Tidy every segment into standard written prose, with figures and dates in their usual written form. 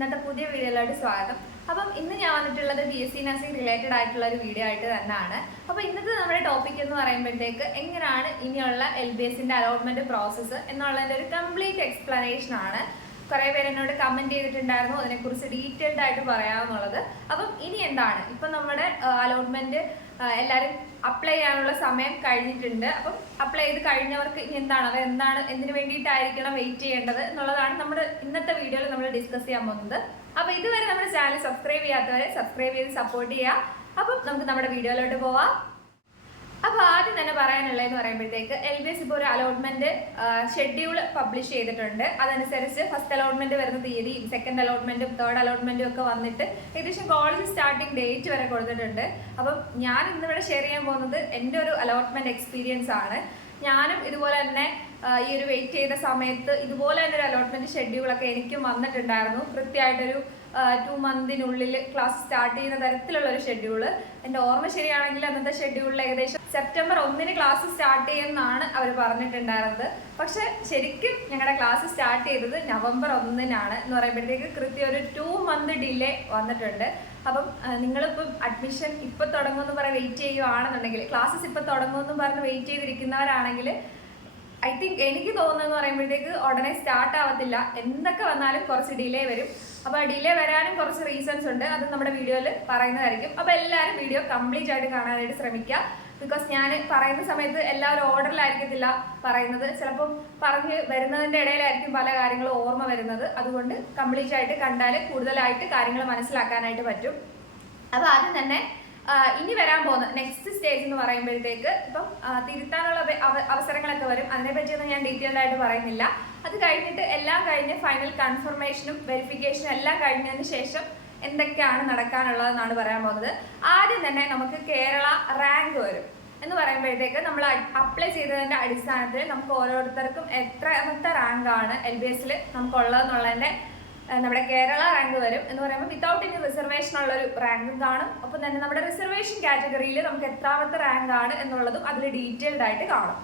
ഇന്നത്തെ പുതിയ വീഡിയോയിലോട്ട് സ്വാഗതം. അപ്പം ഇന്ന് ഞാൻ വന്നിട്ടുള്ളത് BSc നഴ്സിംഗ് റിലേറ്റഡ് ആയിട്ടുള്ള ഒരു വീഡിയോ ആയിട്ട് തന്നെയാണ്. അപ്പോൾ ഇന്നത്തെ നമ്മുടെ ടോപ്പിക് എന്ന് പറയുമ്പോഴത്തേക്ക് എങ്ങനെയാണ് ഇനിയുള്ള LBSന്റെ അലോട്ട്മെന്റ് പ്രോസസ്സ് എന്നുള്ളതിൻ്റെ ഒരു കംപ്ലീറ്റ് എക്സ്പ്ലനേഷൻ ആണ്. കുറേ പേര് എന്നോട് കമൻറ്റ് ചെയ്തിട്ടുണ്ടായിരുന്നു അതിനെക്കുറിച്ച് ഡീറ്റെയിൽഡ് ആയിട്ട് പറയാമെന്നുള്ളത്. അപ്പം ഇനി എന്താണ്, ഇപ്പം നമ്മുടെ അലോട്ട്മെന്റ് എല്ലാവരും അപ്ലൈ ചെയ്യാനുള്ള സമയം കഴിഞ്ഞിട്ടുണ്ട്. അപ്പം അപ്ലൈ ചെയ്ത് കഴിഞ്ഞവർക്ക് ഇനി എന്താണ്, അത് എന്താണ്, എന്തിനു വേണ്ടിയിട്ടായിരിക്കണം വെയിറ്റ് ചെയ്യേണ്ടത് എന്നുള്ളതാണ് നമ്മുടെ ഇന്നത്തെ വീഡിയോയിൽ നമ്മൾ ഡിസ്കസ് ചെയ്യാൻ പോകുന്നത്. അപ്പോൾ ഇതുവരെ നമ്മുടെ ചാനൽ സബ്സ്ക്രൈബ് ചെയ്യാത്തവരെ സബ്സ്ക്രൈബ് ചെയ്ത് സപ്പോർട്ട് ചെയ്യുക. അപ്പം നമുക്ക് നമ്മുടെ വീഡിയോയിലോട്ട് പോവാം. അപ്പോൾ ആദ്യം തന്നെ പറയാനുള്ളതെന്ന് പറയുമ്പോഴത്തേക്ക് LBS ഇപ്പോൾ ഒരു അലോട്ട്മെന്റ് ഷെഡ്യൂൾ പബ്ലിഷ് ചെയ്തിട്ടുണ്ട്. അതനുസരിച്ച് ഫസ്റ്റ് അലോട്ട്മെന്റ് വരുന്ന തീയതിയും സെക്കൻഡ് അലോട്ട്മെന്റും തേർഡ് അലോട്ട്മെന്റും ഒക്കെ വന്നിട്ട് ഏകദേശം കോളേജ് സ്റ്റാർട്ടിംഗ് ഡേറ്റ് വരെ കൊടുത്തിട്ടുണ്ട്. അപ്പം ഞാൻ ഇന്നിവിടെ ഷെയർ ചെയ്യാൻ പോകുന്നത് എൻ്റെ ഒരു അലോട്ട്മെന്റ് എക്സ്പീരിയൻസ് ആണ്. ഞാനും ഇതുപോലെ തന്നെ ഈ ഒരു വെയിറ്റ് ചെയ്ത സമയത്ത് ഇതുപോലെ തന്നെ ഒരു അലോട്ട്മെന്റ് ഷെഡ്യൂളൊക്കെ എനിക്കും വന്നിട്ടുണ്ടായിരുന്നു. കൃത്യമായിട്ടൊരു 2 മന്തിനുള്ളിൽ ക്ലാസ് സ്റ്റാർട്ട് ചെയ്യുന്ന തരത്തിലുള്ള ഒരു ഷെഡ്യൂള്. എൻ്റെ ഓർമ്മ ശരിയാണെങ്കിൽ അന്നത്തെ ഷെഡ്യൂളിൽ ഏകദേശം സെപ്റ്റംബർ 1 ക്ലാസ് സ്റ്റാർട്ട് ചെയ്യുമെന്നാണ് അവർ പറഞ്ഞിട്ടുണ്ടായിരുന്നത്. പക്ഷെ ശരിക്കും ഞങ്ങളുടെ ക്ലാസ് സ്റ്റാർട്ട് ചെയ്തത് നവംബർ 1 എന്ന് പറയുമ്പോഴത്തേക്ക് കൃത്യം ഒരു 2 മന്ത് ഡിലേ വന്നിട്ടുണ്ട്. അപ്പം നിങ്ങളിപ്പം അഡ്മിഷൻ ഇപ്പം തുടങ്ങുമെന്ന് പറഞ്ഞ് വെയിറ്റ് ചെയ്യുകയാണെന്നുണ്ടെങ്കിൽ, ക്ലാസ്സസ് ഇപ്പം തുടങ്ങുമെന്ന് പറഞ്ഞ് വെയിറ്റ് ചെയ്തിരിക്കുന്നവരാണെങ്കിൽ ഐ തിങ്ക് എനിക്ക് തോന്നുന്നതെന്ന് പറയുമ്പോഴത്തേക്ക് ഉടനെ സ്റ്റാർട്ട് ആവത്തില്ല. എന്തൊക്കെ വന്നാലും കുറച്ച് ഡിലേ വരും. അപ്പോൾ ആ ഡിലേ വരാനും കുറച്ച് റീസൺസ് ഉണ്ട്, അത് നമ്മുടെ വീഡിയോയിൽ പറയുന്നതായിരിക്കും. അപ്പോൾ എല്ലാവരും വീഡിയോ കംപ്ലീറ്റ് ആയിട്ട് കാണാനായിട്ട് ശ്രമിക്കുക. ബിക്കോസ് ഞാൻ പറയുന്ന സമയത്ത് എല്ലാവരും ഓർഡറിലായിരിക്കത്തില്ല പറയുന്നത്, ചിലപ്പം പറഞ്ഞ് വരുന്നതിൻ്റെ ഇടയിലായിരിക്കും പല കാര്യങ്ങളും ഓർമ്മ വരുന്നത്. അതുകൊണ്ട് കംപ്ലീറ്റ് ആയിട്ട് കണ്ടാൽ കൂടുതലായിട്ട് കാര്യങ്ങൾ മനസ്സിലാക്കാനായിട്ട് പറ്റും. അപ്പോൾ ആദ്യം തന്നെ ഇനി വരാൻ പോകുന്ന നെക്സ്റ്റ് സ്റ്റേജ് എന്ന് പറയുമ്പോഴത്തേക്ക് ഇപ്പം തിരുത്താനുള്ള അവസരങ്ങളൊക്കെ വരും. അതിനെപ്പറ്റിയൊന്നും ഞാൻ ഡീറ്റെയിൽഡ് ആയിട്ട് പറയുന്നില്ല. അത് കഴിഞ്ഞിട്ട് എല്ലാം കഴിഞ്ഞ് ഫൈനൽ കൺഫർമേഷനും വെരിഫിക്കേഷനും എല്ലാം കഴിഞ്ഞതിന് ശേഷം എന്തൊക്കെയാണ് നടക്കാനുള്ളതെന്നാണ് പറയാൻ പോകുന്നത്. ആദ്യം തന്നെ നമുക്ക് കേരള റാങ്ക് വരും എന്ന് പറയുമ്പോഴത്തേക്ക് നമ്മൾ അപ്ലൈ ചെയ്തതിൻ്റെ അടിസ്ഥാനത്തിൽ നമുക്ക് ഓരോരുത്തർക്കും എത്രാമത്തെ റാങ്കാണ് LBSൽ നമുക്കുള്ളതെന്നുള്ളതിൻ്റെ നമ്മുടെ കേരള റാങ്ക് വരും. എന്ന് പറയുമ്പോൾ വിത്തൗട്ട് ഇനി റിസർവേഷൻ ഉള്ളൊരു റാങ്കും കാണും. ഒപ്പം തന്നെ നമ്മുടെ റിസർവേഷൻ കാറ്റഗറിയിൽ നമുക്ക് എത്രാമത്തെ റാങ്ക് ആണ് എന്നുള്ളതും അതിൽ ഡീറ്റെയിൽഡ് ആയിട്ട് കാണും.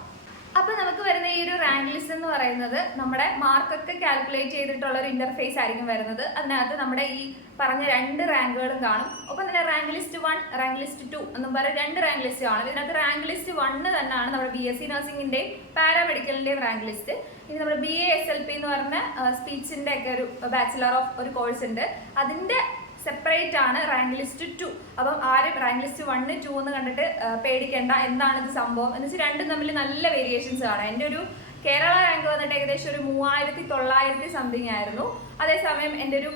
അപ്പോൾ നമുക്ക് വരുന്ന ഈ ഒരു റാങ്ക് ലിസ്റ്റ് എന്ന് പറയുന്നത് നമ്മുടെ മാർക്കൊക്കെ കാൽക്കുലേറ്റ് ചെയ്തിട്ടുള്ള ഒരു ഇന്റർഫേസ് ആയിരിക്കും വരുന്നത്. അതിനകത്ത് നമ്മുടെ ഈ പറഞ്ഞ 2 റാങ്കുകളും കാണും. ഒപ്പം തന്നെ റാങ്ക് ലിസ്റ്റ് 1, റാങ്ക് ലിസ്റ്റ് 2 എന്നും പറഞ്ഞ 2 റാങ്ക് ലിസ്റ്റ് കാണും. ഇതിനകത്ത് റാങ്ക് ലിസ്റ്റ് 1 തന്നെയാണ് നമ്മുടെ BSc നഴ്സിംഗിന്റെയും പാരാമെഡിക്കലിന്റെയും റാങ്ക് ലിസ്റ്റ്. ഇനി നമ്മുടെ BASLP എന്ന് പറഞ്ഞ സ്പീച്ചിന്റെ ഒക്കെ ഒരു ബാച്ചിലർ ഓഫ് ഒരു കോഴ്സ് ഉണ്ട്, അതിന്റെ സെപ്പറേറ്റ് ആണ് റാങ്ക് ലിസ്റ്റ് 2. അപ്പം ആരും റാങ്ക് ലിസ്റ്റ് 1, 2 എന്ന് കണ്ടിട്ട് പേടിക്കേണ്ട, എന്താണ് ഇത് സംഭവം എന്ന് വെച്ചാൽ രണ്ടും തമ്മിൽ നല്ല വേരിയേഷൻസ് ആണ്. എൻ്റെ ഒരു കേരള റാങ്ക് വന്നിട്ട് ഏകദേശം ഒരു 3900 സംതിങ് ആയിരുന്നു. അതേസമയം എൻ്റെ ഒരു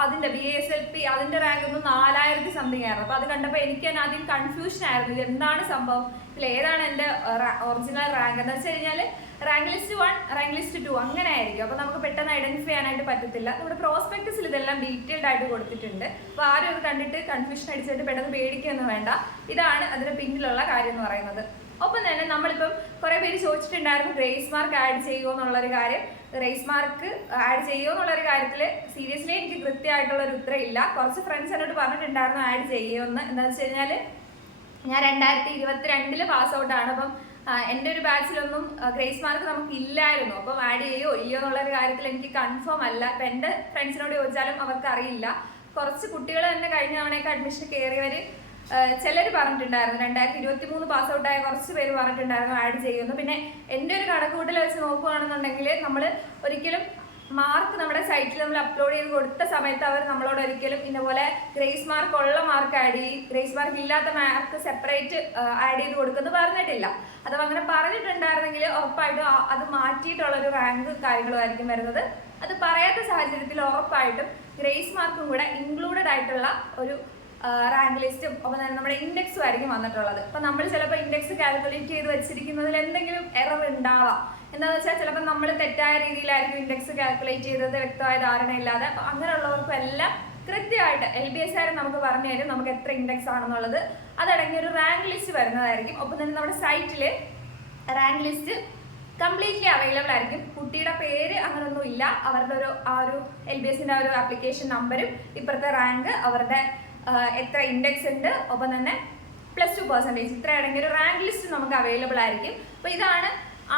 അതിൻ്റെ BASLP അതിൻ്റെ റാങ്ക് ഒന്ന് 4000 സംതിങ് ആയിരുന്നു. അപ്പോൾ അത് കണ്ടപ്പോൾ എനിക്ക് തന്നെ ആദ്യം കൺഫ്യൂഷൻ ആയിരുന്നു, ഇത് എന്താണ് സംഭവം, ഇതിൽ ഏതാണ് എൻ്റെ ഒറിജിനൽ റാങ്ക് എന്ന് വെച്ച് കഴിഞ്ഞാൽ റാങ്ക് ലിസ്റ്റ് 1, റാങ്ക് ലിസ്റ്റ് 2 അങ്ങനെ ആയിരിക്കും. അപ്പോൾ നമുക്ക് പെട്ടെന്ന് ഐഡന്റിഫൈ ചെയ്യാനായിട്ട് പറ്റത്തില്ല. നമ്മുടെ പ്രോസ്പെക്ടസിൽ ഇതെല്ലാം ഡീറ്റെയിൽഡ് ആയിട്ട് കൊടുത്തിട്ടുണ്ട്. അപ്പോൾ ആരും അത് കണ്ടിട്ട് കൺഫ്യൂഷൻ അടിച്ചിട്ട് പെട്ടെന്ന് പേടിക്കൊന്നും വേണ്ട. ഇതാണ് അതിൻ്റെ പിന്നിലുള്ള കാര്യം എന്ന് പറയുന്നത്. ഒപ്പം തന്നെ നമ്മളിപ്പം കുറേ പേര് ചോദിച്ചിട്ടുണ്ടായിരുന്നു ഗ്രേസ് മാർക്ക് ആഡ് ചെയ്യുമോ എന്നുള്ളൊരു കാര്യം. ഗ്രേസ് മാർക്ക് ആഡ് ചെയ്യുമോ എന്നുള്ളൊരു കാര്യത്തിൽ സീരിയസ്ലി എനിക്ക് കൃത്യമായിട്ടുള്ളൊരു ഉത്തരം ഇല്ല. കുറച്ച് ഫ്രണ്ട്സ് എന്നോട് പറഞ്ഞിട്ടുണ്ടായിരുന്നു ആഡ് ചെയ്യുമെന്ന്. എന്താണെന്ന് വെച്ച് കഴിഞ്ഞാൽ ഞാൻ 2022 പാസ് ഔട്ടാണ്. അപ്പം എൻ്റെ ഒരു ബാച്ചിലൊന്നും ഗ്രേസ് മാർക്ക് നമുക്ക് ഇല്ലായിരുന്നു. അപ്പം ആഡ് ചെയ്യോ ഇല്ലയോ എന്നുള്ളൊരു കാര്യത്തിൽ എനിക്ക് കൺഫേം അല്ല. ഇപ്പം എൻ്റെ ഫ്രണ്ട്സിനോട് ചോദിച്ചാലും അവർക്ക് അറിയില്ല. കുറച്ച് കുട്ടികൾ തന്നെ കഴിഞ്ഞ തവണയൊക്കെ അഡ്മിഷൻ കയറിയവർ ചിലർ പറഞ്ഞിട്ടുണ്ടായിരുന്നു, 2023 പാസ് ഔട്ടായ കുറച്ച് പേര് പറഞ്ഞിട്ടുണ്ടായിരുന്നു ആഡ് ചെയ്യുമെന്ന്. പിന്നെ എൻ്റെ ഒരു കണക്കുകൂട്ടൽ വെച്ച് നോക്കുകയാണെന്നുണ്ടെങ്കിൽ നമ്മൾ ഒരിക്കലും മാർക്ക് നമ്മുടെ സൈറ്റിൽ നമ്മൾ അപ്ലോഡ് ചെയ്ത് കൊടുത്ത സമയത്ത് അവർ നമ്മളോട് ഒരിക്കലും ഇന്നപോലെ ഗ്രേസ് മാർക്ക് ഉള്ള മാർക്ക് ആഡ് ചെയ്യും, ഗ്രേസ് മാർക്ക് ഇല്ലാത്ത മാർക്ക് സെപ്പറേറ്റ് ആഡ് ചെയ്ത് കൊടുക്കുമെന്ന് പറഞ്ഞിട്ടില്ല. അഥവാ അങ്ങനെ പറഞ്ഞിട്ടുണ്ടായിരുന്നെങ്കിൽ ഉറപ്പായിട്ടും അത് മാറ്റിയിട്ടുള്ളൊരു റാങ്ക് കാര്യങ്ങളുമായിരിക്കും വരുന്നത്. അത് പറയാത്ത സാഹചര്യത്തിൽ ഉറപ്പായിട്ടും ഗ്രേസ് മാർക്കും കൂടെ ഇൻക്ലൂഡഡ് ആയിട്ടുള്ള ഒരു റാങ്ക് ലിസ്റ്റും ഒപ്പം തന്നെ നമ്മുടെ ഇൻഡെക്സും ആയിരിക്കും വന്നിട്ടുള്ളത്. അപ്പം നമ്മൾ ചിലപ്പോൾ ഇൻഡെക്സ് കാൽക്കുലേറ്റ് ചെയ്ത് വെച്ചിരിക്കുന്നതിൽ എന്തെങ്കിലും എറർ ഉണ്ടാവാം. എന്താണെന്ന് വെച്ചാൽ ചിലപ്പോൾ നമ്മൾ തെറ്റായ രീതിയിലായിരിക്കും ഇൻഡെക്സ് കാൽക്കുലേറ്റ് ചെയ്തത്, വ്യക്തമായ ധാരണയില്ലാതെ. അപ്പം അങ്ങനെയുള്ളവർക്കും എല്ലാം കൃത്യമായിട്ട് LBS ആരും നമുക്ക് പറഞ്ഞു തരും നമുക്ക് എത്ര ഇൻഡെക്സ് ആണെന്നുള്ളത്. അതടങ്ങിയ ഒരു റാങ്ക് ലിസ്റ്റ് വരുന്നതായിരിക്കും. ഒപ്പം തന്നെ നമ്മുടെ സൈറ്റിൽ റാങ്ക് ലിസ്റ്റ് കംപ്ലീറ്റ്ലി അവൈലബിൾ ആയിരിക്കും. കുട്ടിയുടെ പേര് അങ്ങനൊന്നും ഇല്ല, അവരുടെ ആ ഒരു LBSന്റെ ഒരു ആപ്ലിക്കേഷൻ നമ്പരും ഇപ്പോഴത്തെ റാങ്ക്, അവരുടെ എത്ര ഇൻഡെക്സ് ഉണ്ട്, ഒപ്പം തന്നെ +2% ഇത്ര അടങ്ങിയ ഒരു റാങ്ക് ലിസ്റ്റ് നമുക്ക് അവൈലബിൾ ആയിരിക്കും. അപ്പോൾ ഇതാണ്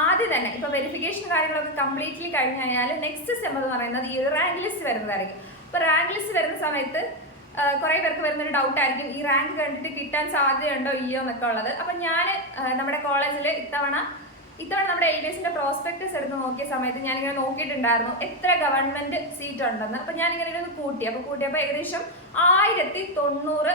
ആദ്യം തന്നെ. ഇപ്പോൾ വെരിഫിക്കേഷൻ കാര്യങ്ങളൊക്കെ കംപ്ലീറ്റ്ലി കഴിഞ്ഞ് കഴിഞ്ഞാൽ നെക്സ്റ്റ് സ്റ്റെപ്പ് എന്ന് പറയുന്നത് ഈ ഒരു റാങ്ക് ലിസ്റ്റ് വരുന്നതായിരിക്കും. അപ്പോൾ റാങ്ക് ലിസ്റ്റ് വരുന്ന സമയത്ത് കുറേ പേർക്ക് വരുന്നൊരു ഡൗട്ടായിരിക്കും ഈ റാങ്ക് കണ്ടിട്ട് കിട്ടാൻ സാധ്യതയുണ്ടോ ഇല്ലയോ എന്നൊക്കെ ഉള്ളത്. അപ്പം ഞാൻ നമ്മുടെ കോളേജിൽ ഇത്തവണ നമ്മുടെ LBSന്റെ പ്രോസ്പെക്ടസ് എടുത്ത് നോക്കിയ സമയത്ത് ഞാനിങ്ങനെ നോക്കിയിട്ടുണ്ടായിരുന്നു എത്ര ഗവൺമെന്റ് സീറ്റ് ഉണ്ടെന്ന്. അപ്പം ഞാനിങ്ങനെ ഒന്ന് കൂട്ടിയപ്പോൾ ഏകദേശം 1090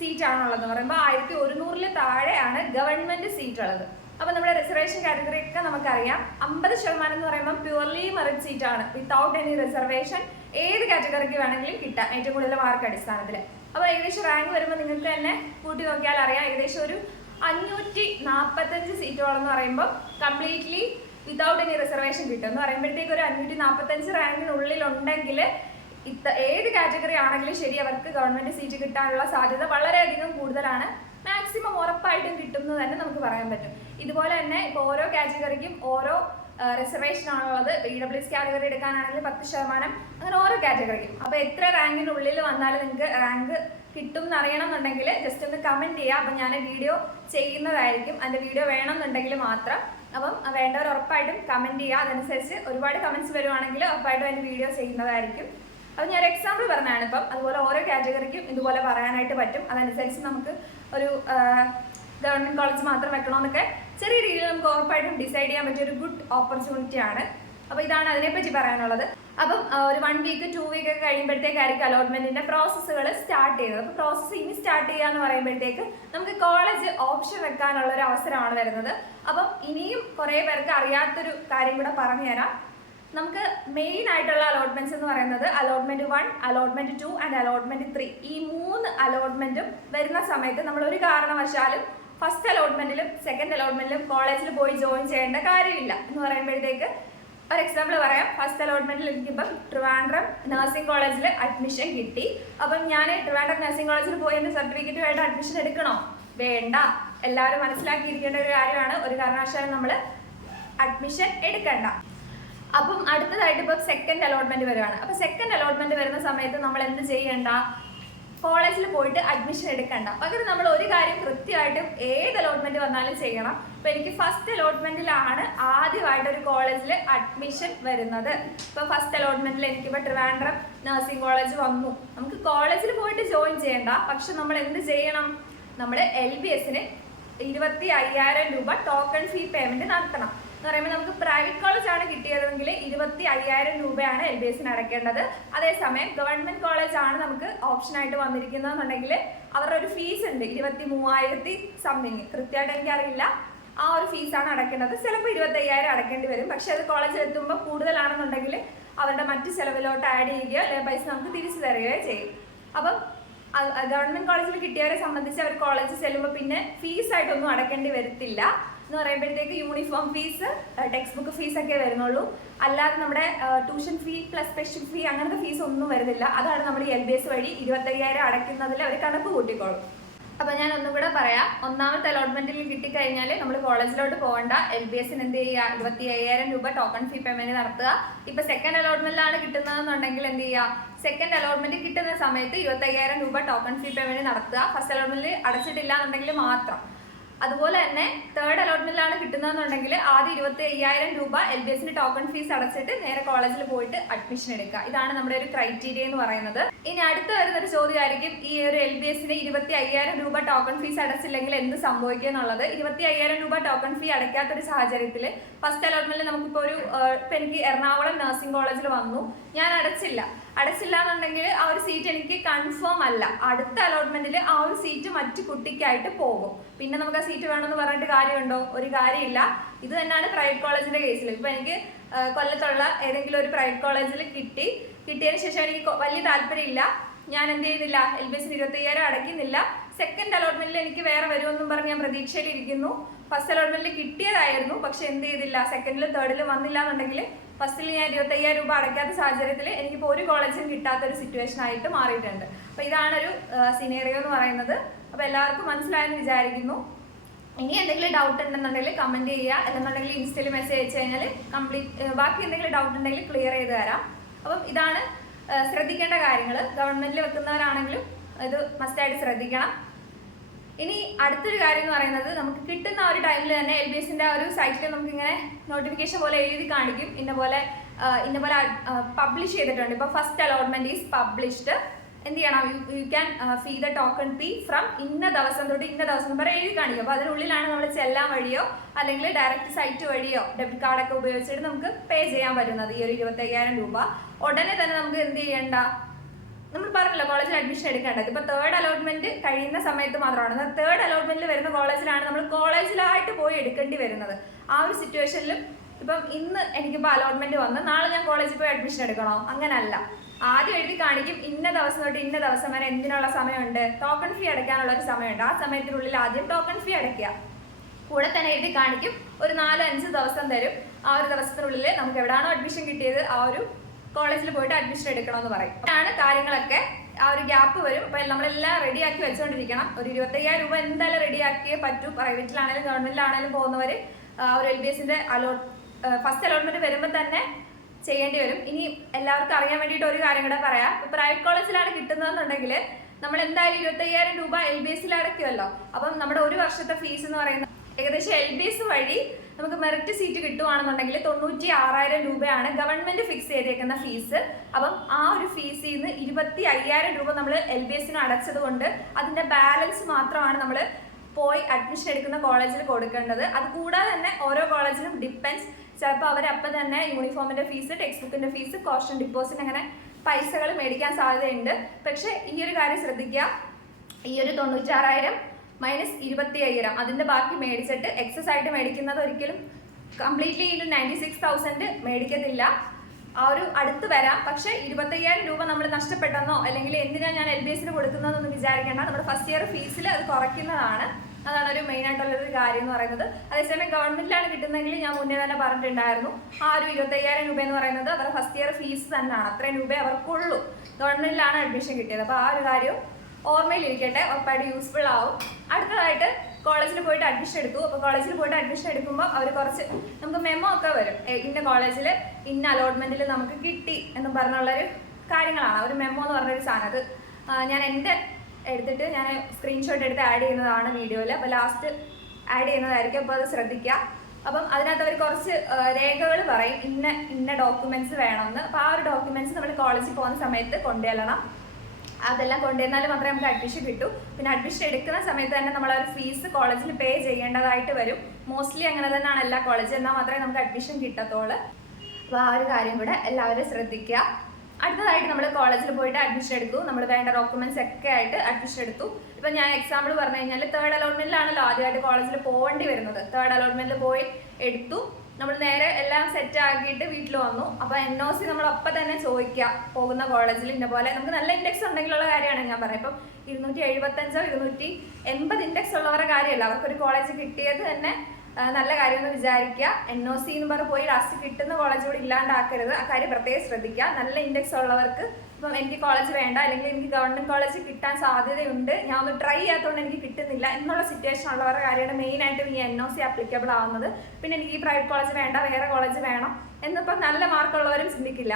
സീറ്റാണുള്ളതെന്ന് പറയുമ്പോൾ 1100 താഴെയാണ് ഗവൺമെന്റ് സീറ്റ് ഉള്ളത്. അപ്പോൾ നമ്മുടെ റിസർവേഷൻ കാറ്റഗറി ഒക്കെ നമുക്കറിയാം 50% എന്ന് പറയുമ്പോൾ പ്യൂർലി മെറിറ്റ് സീറ്റാണ്, വിത്തൗട്ട് എനി റിസർവേഷൻ ഏത് കാറ്റഗറിക്ക് വേണമെങ്കിലും കിട്ടാം ഏറ്റവും കൂടുതൽ മാർക്ക് അടിസ്ഥാനത്തിൽ. അപ്പോൾ ഏകദേശം റാങ്ക് വരുമ്പോൾ നിങ്ങൾക്ക് തന്നെ കൂട്ടി നോക്കിയാൽ അറിയാം ഏകദേശം ഒരു 545 സീറ്റോളം എന്ന് പറയുമ്പോൾ കംപ്ലീറ്റ്ലി വിതൗട്ട് എനി റിസർവേഷൻ കിട്ടും എന്ന് പറയുമ്പോഴത്തേക്ക് ഒരു 545 റാങ്കിനുള്ളിലുണ്ടെങ്കിൽ ഏത് കാറ്റഗറി ആണെങ്കിലും ശരി അവർക്ക് ഗവൺമെന്റ് സീറ്റ് കിട്ടാനുള്ള സാധ്യത വളരെയധികം കൂടുതലാണ്. മാക്സിമം ഉറപ്പായിട്ടും കിട്ടും എന്ന് തന്നെ നമുക്ക് പറയാൻ പറ്റും. ഇതുപോലെ തന്നെ ഇപ്പോൾ ഓരോ കാറ്റഗറിക്കും ഓരോ റിസർവേഷൻ ആണുള്ളത്. EWS കാറ്റഗറി എടുക്കാനാണെങ്കിൽ 10%, അങ്ങനെ ഓരോ കാറ്റഗറിക്കും. അപ്പോൾ എത്ര റാങ്കിനുള്ളിൽ വന്നാലും നിങ്ങൾക്ക് റാങ്ക് കിട്ടും എന്നറിയണം എന്നുണ്ടെങ്കിൽ ജസ്റ്റ് ഒന്ന് കമൻറ്റ് ചെയ്യുക. അപ്പം ഞാൻ വീഡിയോ ചെയ്യുന്നതായിരിക്കും, അതിൻ്റെ വീഡിയോ വേണമെന്നുണ്ടെങ്കിൽ മാത്രം. അപ്പം വേണ്ടവർ ഉറപ്പായിട്ടും കമൻറ്റ് ചെയ്യുക. അതനുസരിച്ച് ഒരുപാട് കമൻറ്റ്സ് വരുവാണെങ്കിൽ ഉറപ്പായിട്ടും അതിൻ്റെ വീഡിയോ ചെയ്യുന്നതായിരിക്കും. അപ്പം ഞാൻ എക്സാമ്പിൾ പറഞ്ഞതാണ്. ഇപ്പം അതുപോലെ ഓരോ കാറ്റഗറിക്കും ഇതുപോലെ പറയാനായിട്ട് പറ്റും. അതനുസരിച്ച് നമുക്ക് ഒരു ഗവൺമെൻറ് കോളേജ് മാത്രം വെക്കണമെന്നൊക്കെ ചെറിയ രീതിയിൽ നമുക്ക് ഉറപ്പായിട്ടും ഡിസൈഡ് ചെയ്യാൻ പറ്റിയ ഒരു ഗുഡ് ഓപ്പർച്യൂണിറ്റി ആണ്. അപ്പോൾ ഇതാണ് അതിനെപ്പറ്റി പറയാനുള്ളത്. അപ്പം ഒരു 1 വീക്ക് 2 വീക്ക് ഒക്കെ കഴിയുമ്പോഴത്തേക്കായിരിക്കും അലോട്ട്മെന്റിന്റെ പ്രോസസ്സുകൾ സ്റ്റാർട്ട് ചെയ്യുന്നത്. അപ്പോൾ പ്രോസസ്സ് ഇനി സ്റ്റാർട്ട് ചെയ്യുക എന്ന് പറയുമ്പോഴത്തേക്ക് നമുക്ക് കോളേജ് ഓപ്ഷൻ വെക്കാനുള്ള ഒരു അവസരമാണ് വരുന്നത്. അപ്പം ഇനിയും കുറേ പേർക്ക് അറിയാത്തൊരു കാര്യം കൂടെ പറഞ്ഞുതരാം. നമുക്ക് മെയിൻ ആയിട്ടുള്ള അലോട്ട്മെന്റ്സ് എന്ന് പറയുന്നത് അലോട്ട്മെന്റ് 1, അലോട്ട്മെന്റ് 2 ആൻഡ് അലോട്ട്മെന്റ് 3. ഈ 3 അലോട്ട്മെന്റും വരുന്ന സമയത്ത് നമ്മൾ ഒരു കാരണവശാലും ഫസ്റ്റ് അലോട്ട്മെന്റിലും സെക്കൻഡ് അലോട്ട്മെന്റിലും കോളേജിൽ പോയി ജോയിൻ ചെയ്യേണ്ട കാര്യമില്ല എന്ന് പറയുമ്പോഴത്തേക്ക് ഒരു എക്സാമ്പിൾ പറയാം. ഫസ്റ്റ് അലോട്ട്മെന്റിൽ എനിക്കിപ്പം ട്രിവാൻഡ്രം നഴ്സിംഗ് കോളേജിൽ അഡ്മിഷൻ കിട്ടി. അപ്പം ഞാൻ ട്രിവാൻഡ്രം നഴ്സിംഗ് കോളേജിൽ പോയി എൻ്റെ സർട്ടിഫിക്കറ്റ് വേണ്ട അഡ്മിഷൻ എടുക്കണോ? വേണ്ട. എല്ലാവരും മനസ്സിലാക്കിയിരിക്കേണ്ട ഒരു കാര്യമാണ്. ഒരു കാരണവശാലും നമ്മൾ അഡ്മിഷൻ എടുക്കണ്ട. അപ്പം അടുത്തതായിട്ട് ഇപ്പം സെക്കൻഡ് അലോട്ട്മെന്റ് വരുവാണ്. അപ്പം സെക്കൻഡ് അലോട്ട്മെന്റ് വരുന്ന സമയത്ത് നമ്മൾ എന്ത് ചെയ്യണ്ട? കോളേജിൽ പോയിട്ട് അഡ്മിഷൻ എടുക്കണ്ട. പകരം നമ്മൾ ഒരു കാര്യം കൃത്യമായിട്ടും ഏത് അലോട്ട്മെന്റ് വന്നാലും ചെയ്യണം. ഇപ്പം എനിക്ക് ഫസ്റ്റ് അലോട്ട്മെന്റിലാണ് ആദ്യമായിട്ട് ഒരു കോളേജിൽ അഡ്മിഷൻ വരുന്നത്. ഇപ്പം ഫസ്റ്റ് അലോട്ട്മെന്റിൽ എനിക്കിപ്പോൾ ട്രിവാൻഡ്രം നഴ്സിംഗ് കോളേജ് വന്നു. നമുക്ക് കോളേജിൽ പോയിട്ട് ജോയിൻ ചെയ്യണ്ട. പക്ഷെ നമ്മൾ എന്ത് ചെയ്യണം? നമ്മൾ LBSന് 25,000 രൂപ ടോക്കൺ ഫീ പേയ്മെന്റ് നടത്തണം. എന്ന് പറയുമ്പോൾ നമുക്ക് പ്രൈവറ്റ് കോളേജാണ് കിട്ടിയതെങ്കിൽ 25,000 രൂപയാണ് LBSന് അടയ്ക്കേണ്ടത്. അതേസമയം ഗവൺമെന്റ് കോളേജ് ആണ് നമുക്ക് ഓപ്ഷനായിട്ട് വന്നിരിക്കുന്നതെന്നുണ്ടെങ്കിൽ അവരുടെ ഒരു ഫീസ് ഉണ്ട് 23,000 സംതിങ്, കൃത്യമായിട്ട് എനിക്കറിയില്ല. ആ ഒരു ഫീസാണ് അടയ്ക്കേണ്ടത്. ചിലപ്പോൾ 25,000 അടയ്ക്കേണ്ടി വരും. പക്ഷെ അത് കോളേജിൽ എത്തുമ്പോൾ കൂടുതലാണെന്നുണ്ടെങ്കിൽ അവരുടെ മറ്റ് ചിലവിലോട്ട് ആഡ് ചെയ്യുകയോ അല്ലെങ്കിൽ പൈസ നമുക്ക് തിരിച്ചു തരികയോ ചെയ്യും. അപ്പം ഗവൺമെന്റ് കോളേജിൽ കിട്ടിയവരെ സംബന്ധിച്ച് അവർ കോളേജിൽ ചെല്ലുമ്പോൾ പിന്നെ ഫീസായിട്ടൊന്നും അടയ്ക്കേണ്ടി വരത്തില്ല. എന്ന് പറയുമ്പോഴത്തേക്ക് യൂണിഫോം ഫീസ്, ടെക്സ്റ്റ് ബുക്ക് ഫീസൊക്കെ വരുന്നുള്ളൂ. അല്ലാതെ നമ്മുടെ ട്യൂഷൻ ഫീ പ്ലസ് സ്പെഷ്യൽ ഫീ അങ്ങനത്തെ ഫീസ് ഒന്നും വരുന്നില്ല. അതാണ് നമ്മൾ LBS വഴി 25,000 അടയ്ക്കുന്നതിൽ അവർ കണക്ക് കൂട്ടിക്കോളും. അപ്പോൾ ഞാൻ ഒന്നും കൂടെ പറയാം. ഒന്നാമത്തെ അലോട്ട്മെന്റിൽ കിട്ടിക്കഴിഞ്ഞാൽ നമ്മൾ കോളേജിലോട്ട് പോകേണ്ട. LBSന് എന്ത് ചെയ്യുക? 25,000 രൂപ ടോക്കൺ ഫീ പേയ്മെന്റ് നടത്തുക. ഇപ്പം സെക്കൻഡ് അലോട്ട്മെന്റിലാണ് കിട്ടുന്നതെന്നുണ്ടെങ്കിൽ എന്ത് ചെയ്യുക? സെക്കൻഡ് അലോട്ട്മെന്റ് കിട്ടുന്ന സമയത്ത് 25,000 രൂപ ടോക്കൺ ഫീ പേയ്മെന്റ് നടത്തുക. ഫസ്റ്റ് അലോട്ട്മെന്റിൽ അടച്ചിട്ടില്ല എന്നുണ്ടെങ്കിൽ മാത്രം. അതുപോലെ തന്നെ തേർഡ് അലോട്ട്മെന്റിലാണ് കിട്ടുന്നതെന്നുണ്ടെങ്കിൽ ആദ്യം 25,000 രൂപ LBSന് ടോക്കൺ ഫീസ് അടച്ചിട്ട് നേരെ കോളേജിൽ പോയിട്ട് അഡ്മിഷൻ എടുക്കുക. ഇതാണ് നമ്മുടെ ഒരു ക്രൈറ്റീരിയ എന്ന് പറയുന്നത്. ഇനി അടുത്ത് വരുന്നൊരു ചോദ്യമായിരിക്കും ഈ ഒരു LBSന് 25,000 രൂപ ടോക്കൺ ഫീസ് അടച്ചില്ലെങ്കിൽ എന്ത് സംഭവിക്കുക എന്നുള്ളത്. 25,000 രൂപ ടോക്കൺ ഫീ അടയ്ക്കാത്തൊരു സാഹചര്യത്തിൽ ഫസ്റ്റ് അലോട്ട്മെന്റിൽ നമുക്കിപ്പോൾ ഇപ്പം എനിക്ക് എറണാകുളം നഴ്സിംഗ് കോളേജിൽ വന്നു, ഞാൻ അടച്ചില്ല എന്നുണ്ടെങ്കിൽ ആ ഒരു സീറ്റ് എനിക്ക് കൺഫേം അല്ല. അടുത്ത അലോട്ട്മെന്റിൽ ആ ഒരു സീറ്റ് മറ്റു കുട്ടിക്കായിട്ട് പോകും. പിന്നെ നമുക്ക് ആ സീറ്റ് വേണമെന്ന് പറഞ്ഞിട്ട് കാര്യമുണ്ടോ? ഒരു കാര്യമില്ല. ഇത് തന്നെയാണ് പ്രൈവറ്റ് കോളേജിന്റെ കേസിൽ. ഇപ്പൊ എനിക്ക് കൊല്ലത്തുള്ള ഏതെങ്കിലും ഒരു പ്രൈവറ്റ് കോളേജിൽ കിട്ടിയതിന് ശേഷം എനിക്ക് വലിയ താല്പര്യമില്ല, ഞാൻ എന്ത് ചെയ്യുന്നില്ല? LBSന് 25,000 അടയ്ക്കുന്നില്ല. സെക്കൻഡ് അലോട്ട്മെന്റിൽ എനിക്ക് വേറെ വരുമെന്നും പറഞ്ഞ് ഞാൻ പ്രതീക്ഷയിലിരിക്കുന്നു. ഫസ്റ്റ് അലോട്ട്മെന്റിൽ കിട്ടിയതായിരുന്നു, പക്ഷെ എന്ത് ചെയ്തില്ല? സെക്കൻഡിലും തേർഡിലും വന്നില്ല എന്നുണ്ടെങ്കിൽ ഫസ്റ്റിൽ ഞാൻ 25,000 രൂപ അടയ്ക്കാത്ത സാഹചര്യത്തിൽ എനിക്കിപ്പോൾ ഒരു കോളേജിലും കിട്ടാത്തൊരു സിറ്റുവേഷൻ ആയിട്ട് മാറിയിട്ടുണ്ട്. അപ്പോൾ ഇതാണൊരു സിനേറിയോ എന്ന് പറയുന്നത്. അപ്പോൾ എല്ലാവർക്കും മനസ്സിലായെന്ന് വിചാരിക്കുന്നു. ഇനി എന്തെങ്കിലും ഡൗട്ട് ഉണ്ടെന്നുണ്ടെങ്കിൽ കമൻറ്റ് ചെയ്യുക, അല്ലെന്നുണ്ടെങ്കിൽ ഇൻസ്റ്റയിൽ മെസ്സേജ് അയച്ചു കഴിഞ്ഞാൽ ബാക്കി എന്തെങ്കിലും ഡൗട്ട് ഉണ്ടെങ്കിൽ ക്ലിയർ ചെയ്ത് തരാം. അപ്പം ഇതാണ് ശ്രദ്ധിക്കേണ്ട കാര്യങ്ങൾ. ഗവൺമെൻറ്റിൽ വെക്കുന്നവരാണെങ്കിലും ഇത് മസ്റ്റായിട്ട് ശ്രദ്ധിക്കണം. ഇനി അടുത്തൊരു കാര്യം എന്ന് പറയുന്നത്, നമുക്ക് കിട്ടുന്ന ഒരു ടൈമിൽ തന്നെ LBSന്റെ ആ ഒരു സൈറ്റിൽ നമുക്കിങ്ങനെ നോട്ടിഫിക്കേഷൻ പോലെ എഴുതി കാണിക്കും. ഇന്ന പോലെ ഇന്നപോലെ പബ്ലിഷ് ചെയ്തിട്ടുണ്ട്. ഇപ്പോൾ ഫസ്റ്റ് അലോട്ട്മെന്റ് ഈസ് പബ്ലിഷ്ഡ്, എന്ത് ചെയ്യണം, you can fee the token fee from ഇന്ന ദിവസം തൊട്ട് ഇന്ന ദിവസം വരെ എഴുതി കാണിക്കും. അപ്പോൾ അതിനുള്ളിലാണ് നമ്മൾ ചെല്ലാൻ വഴിയോ അല്ലെങ്കിൽ ഡയറക്റ്റ് സൈറ്റ് വഴിയോ ഡെബിറ്റ് കാർഡൊക്കെ ഉപയോഗിച്ചിട്ട് നമുക്ക് പേ ചെയ്യാൻ പറ്റുന്നത് ഈ ഒരു 25,000 രൂപ. ഉടനെ തന്നെ നമുക്ക് എന്ത് ചെയ്യേണ്ട, നമ്മൾ പറഞ്ഞല്ലോ കോളേജിൽ അഡ്മിഷൻ എടുക്കേണ്ടത് ഇപ്പോൾ തേർഡ് അലോട്ട്മെന്റ് കഴിയുന്ന സമയത്ത് മാത്രമാണ്. തേർഡ് അലോട്ട്മെന്റിൽ വരുന്ന കോളേജിലാണ് നമ്മൾ കോളേജിലായിട്ട് പോയി എടുക്കേണ്ടി വരുന്നത്. ആ ഒരു സിറ്റുവേഷനിലും ഇപ്പം ഇന്ന് എനിക്കിപ്പോൾ അലോട്ട്മെന്റ് വന്ന് നാളെ ഞാൻ കോളേജിൽ പോയി അഡ്മിഷൻ എടുക്കണോ? അങ്ങനല്ല. ആദ്യം എഴുതി കാണിക്കും ഇന്ന ദിവസം തൊട്ട് ഇന്ന ദിവസം വരെ എന്തിനുള്ള സമയമുണ്ട്, ടോക്കൺ ഫീ അടയ്ക്കാനുള്ള ഒരു സമയമുണ്ട്. ആ സമയത്തിനുള്ളിൽ ആദ്യം ടോക്കൺ ഫീ അടയ്ക്കുക. കൂടെ തന്നെ എഴുതി കാണിക്കും ഒരു 4-5 ദിവസം തരും. ആ ഒരു ദിവസത്തിനുള്ളിൽ നമുക്ക് എവിടെയാണോ അഡ്മിഷൻ കിട്ടിയത് ആ ഒരു കോളേജിൽ പോയിട്ട് അഡ്മിഷൻ എടുക്കണമെന്ന് പറയും. അതാണ് കാര്യങ്ങളൊക്കെ. ആ ഒരു ഗ്യാപ്പ് വരും. അപ്പം നമ്മളെല്ലാം റെഡിയാക്കി വെച്ചുകൊണ്ടിരിക്കണം. ഒരു 25,000 രൂപ എന്തായാലും റെഡിയാക്കിയേ പറ്റൂ. പ്രൈവറ്റിലാണെങ്കിലും ഗവൺമെന്റിലാണെങ്കിലും പോകുന്നവർ ഒരു LBSന്റെ ഫസ്റ്റ് അലോട്ട്മെന്റ് വരുമ്പോൾ തന്നെ ചെയ്യേണ്ടി വരും. ഇനി എല്ലാവർക്കും അറിയാൻ വേണ്ടിയിട്ട് ഒരു കാര്യം കൂടെ പറയാം. ഇപ്പോൾ പ്രൈവറ്റ് കോളേജിലാണ് കിട്ടുന്നതെന്നുണ്ടെങ്കിൽ നമ്മൾ എന്തായാലും 25,000 രൂപ LBSൽ അടയ്ക്കുമല്ലോ. അപ്പം നമ്മുടെ ഒരു വർഷത്തെ ഫീസ് എന്ന് പറയുന്നത് ഏകദേശം LBS വഴി നമുക്ക് മെറിറ്റ് സീറ്റ് കിട്ടുവാണെന്നുണ്ടെങ്കിൽ 96,000 രൂപയാണ് ഗവൺമെന്റ് ഫിക്സ് ചെയ്തേക്കുന്ന ഫീസ്. അപ്പം ആ ഒരു ഫീസിൽ നിന്ന് 25,000 രൂപ നമ്മൾ LBSന് അടച്ചത് കൊണ്ട് അതിന്റെ ബാലൻസ് മാത്രമാണ് നമ്മൾ പോയി അഡ്മിഷൻ എടുക്കുന്ന കോളേജിൽ കൊടുക്കേണ്ടത്. അത് കൂടാതെ തന്നെ ഓരോ കോളേജിലും ഡിപ്പെൻസ്, ചിലപ്പോൾ അവരപ്പം തന്നെ യൂണിഫോമിന്റെ ഫീസ്, ടെക്സ്റ്റ് ബുക്കിന്റെ ഫീസ്, കോഷൻ ഡിപ്പോസിറ്റ് അങ്ങനെ പൈസകൾ മേടിക്കാൻ സാധ്യതയുണ്ട്. പക്ഷെ ഈ ഒരു കാര്യം ശ്രദ്ധിക്കുക, ഈ ഒരു 96,000 മൈനസ് 25,000 അതിന്റെ ബാക്കി മേടിച്ചിട്ട് എക്സസ് ആയിട്ട് മേടിക്കുന്നത് ഒരിക്കലും കംപ്ലീറ്റ്ലി ഈ 96,000 മേടിക്കത്തില്ല. ആ ഒരു അടുത്ത് വരാം. പക്ഷെ 25,000 രൂപ നമ്മൾ നഷ്ടപ്പെട്ടെന്നോ അല്ലെങ്കിൽ എന്തിനാ ഞാൻ LBSന് കൊടുക്കുന്നതെന്നൊന്നും വിചാരിക്കേണ്ട. നമ്മുടെ ഫസ്റ്റ് ഇയർ ഫീസിൽ അത് കുറയ്ക്കുന്നതാണ്. അതാണ് ഒരു മെയിൻ ആയിട്ടുള്ളൊരു കാര്യം എന്ന് പറയുന്നത്. അതേസമയം ഗവൺമെന്റിലാണ് കിട്ടുന്നതെങ്കിൽ ഞാൻ മുന്നേ തന്നെ പറഞ്ഞിട്ടുണ്ടായിരുന്നു, ആ ഒരു 25,000 രൂപ എന്ന് പറയുന്നത് അവരുടെ ഫസ്റ്റ് ഇയർ ഫീസ് തന്നെയാണ്. അത്രയും രൂപ അവർക്കുള്ളൂ. ഗവൺമെന്റിലാണ് അഡ്മിഷൻ കിട്ടിയത്. അപ്പോൾ ആ ഒരു കാര്യം ഓർമ്മയിലിരിക്കട്ടെ, ഉറപ്പായിട്ട് യൂസ്ഫുൾ ആവും. അടുത്തതായിട്ട് കോളേജിൽ പോയിട്ട് അഡ്മിഷൻ എടുത്തു. അപ്പോൾ കോളേജിൽ പോയിട്ട് അഡ്മിഷൻ എടുക്കുമ്പോൾ അവർ കുറച്ച് നമുക്ക് മെമ്മോ ഒക്കെ വരും. ഇന്ന കോളേജിൽ ഇന്ന അലോട്ട്മെന്റിൽ നമുക്ക് കിട്ടി എന്ന് പറഞ്ഞുള്ളൊരു കാര്യങ്ങളാണ്. ഒരു മെമ്മോ എന്ന് പറഞ്ഞൊരു സാധനം. അത് ഞാൻ എൻ്റെ എടുത്തിട്ട് ഞാൻ സ്ക്രീൻഷോട്ട് എടുത്ത് ആഡ് ചെയ്യുന്നതാണ് വീഡിയോയിൽ. അപ്പോൾ ലാസ്റ്റ് ആഡ് ചെയ്യുന്നതായിരിക്കും. അപ്പോൾ അത് ശ്രദ്ധിക്കുക. അപ്പം അതിനകത്ത് അവർ കുറച്ച് രേഖകൾ പറയും, ഇന്ന ഡോക്യുമെന്റ്സ് വേണമെന്ന്. അപ്പോൾ ആ ഒരു ഡോക്യുമെന്റ്സ് നമ്മൾ കോളേജിൽ പോകുന്ന സമയത്ത് കൊണ്ടുചെല്ലണം. അതെല്ലാം കൊണ്ടുവന്നാൽ മാത്രമേ നമുക്ക് അഡ്മിഷൻ കിട്ടൂ. പിന്നെ അഡ്മിഷൻ എടുക്കുന്ന സമയത്ത് തന്നെ നമ്മൾ ആ ഒരു ഫീസ് കോളേജിൽ പേ ചെയ്യേണ്ടതായിട്ട് വരും. മോസ്റ്റ്ലി അങ്ങനെ തന്നെയാണ് എല്ലാ കോളേജിൽ. എന്നാൽ മാത്രമേ നമുക്ക് അഡ്മിഷൻ കിട്ടത്തുള്ളൂ. അപ്പോൾ ആ ഒരു കാര്യം കൂടെ എല്ലാവരും ശ്രദ്ധിക്കുക. അടുത്തതായിട്ട് നമ്മൾ കോളേജിൽ പോയിട്ട് അഡ്മിഷൻ എടുത്തു. നമ്മൾ വേണ്ട ഡോക്യുമെന്റ്സ് ഒക്കെ ആയിട്ട് അഡ്മിഷൻ എടുത്തു. ഇപ്പം ഞാൻ എക്സാമ്പിൾ പറഞ്ഞു കഴിഞ്ഞാൽ തേർഡ് അലോട്ട്മെന്റിലാണല്ലോ ആദ്യമായിട്ട് കോളേജിൽ പോകേണ്ടി വരുന്നത്. തേർഡ് അലോട്ട്മെന്റിൽ പോയി എടുത്തു. നമ്മൾ നേരെ എല്ലാം സെറ്റ് ആക്കിയിട്ട് വീട്ടിൽ വന്നു. അപ്പോൾ NOC നമ്മൾ അപ്പം തന്നെ ചോദിക്കുക പോകുന്ന കോളേജിൽ. ഇന്ന പോലെ നമുക്ക് നല്ല ഇൻഡെക്സ് ഉണ്ടെങ്കിലുള്ള കാര്യമാണ് ഞാൻ പറയുന്നത്. ഇപ്പം 275 280 ഇൻഡെക്സ് ഉള്ളവരുടെ കാര്യമല്ല. അവർക്കൊരു കോളേജ് കിട്ടിയത് തന്നെ നല്ല കാര്യമെന്ന് വിചാരിക്കുക. NOC എന്ന് പറഞ്ഞ് പോയി ലാസ്റ്റ് കിട്ടുന്ന കോളേജ് കൂടി ഇല്ലാണ്ടാക്കരുത്. ആ കാര്യം പ്രത്യേകം ശ്രദ്ധിക്കുക. നല്ല ഇൻഡെക്സ് ഉള്ളവർക്ക് ഇപ്പം എനിക്ക് കോളേജ് വേണ്ട, അല്ലെങ്കിൽ എനിക്ക് ഗവൺമെന്റ് കോളേജ് കിട്ടാൻ സാധ്യതയുണ്ട്, ഞാൻ ഒന്ന് ട്രൈ ചെയ്യാത്തതുകൊണ്ട് എനിക്ക് കിട്ടുന്നില്ല എന്നുള്ള സിറ്റുവേഷൻ ഉള്ളവരുടെ കാര്യമാണ് മെയിനായിട്ടും ഈ NOC ആപ്ലിക്കബിൾ ആവുന്നത്. പിന്നെ എനിക്ക് ഈ പ്രൈവറ്റ് കോളേജ് വേണ്ട, വേറെ കോളേജ് വേണം എന്നിപ്പോൾ നല്ല മാർക്കുള്ളവരും ചിന്തിക്കില്ല.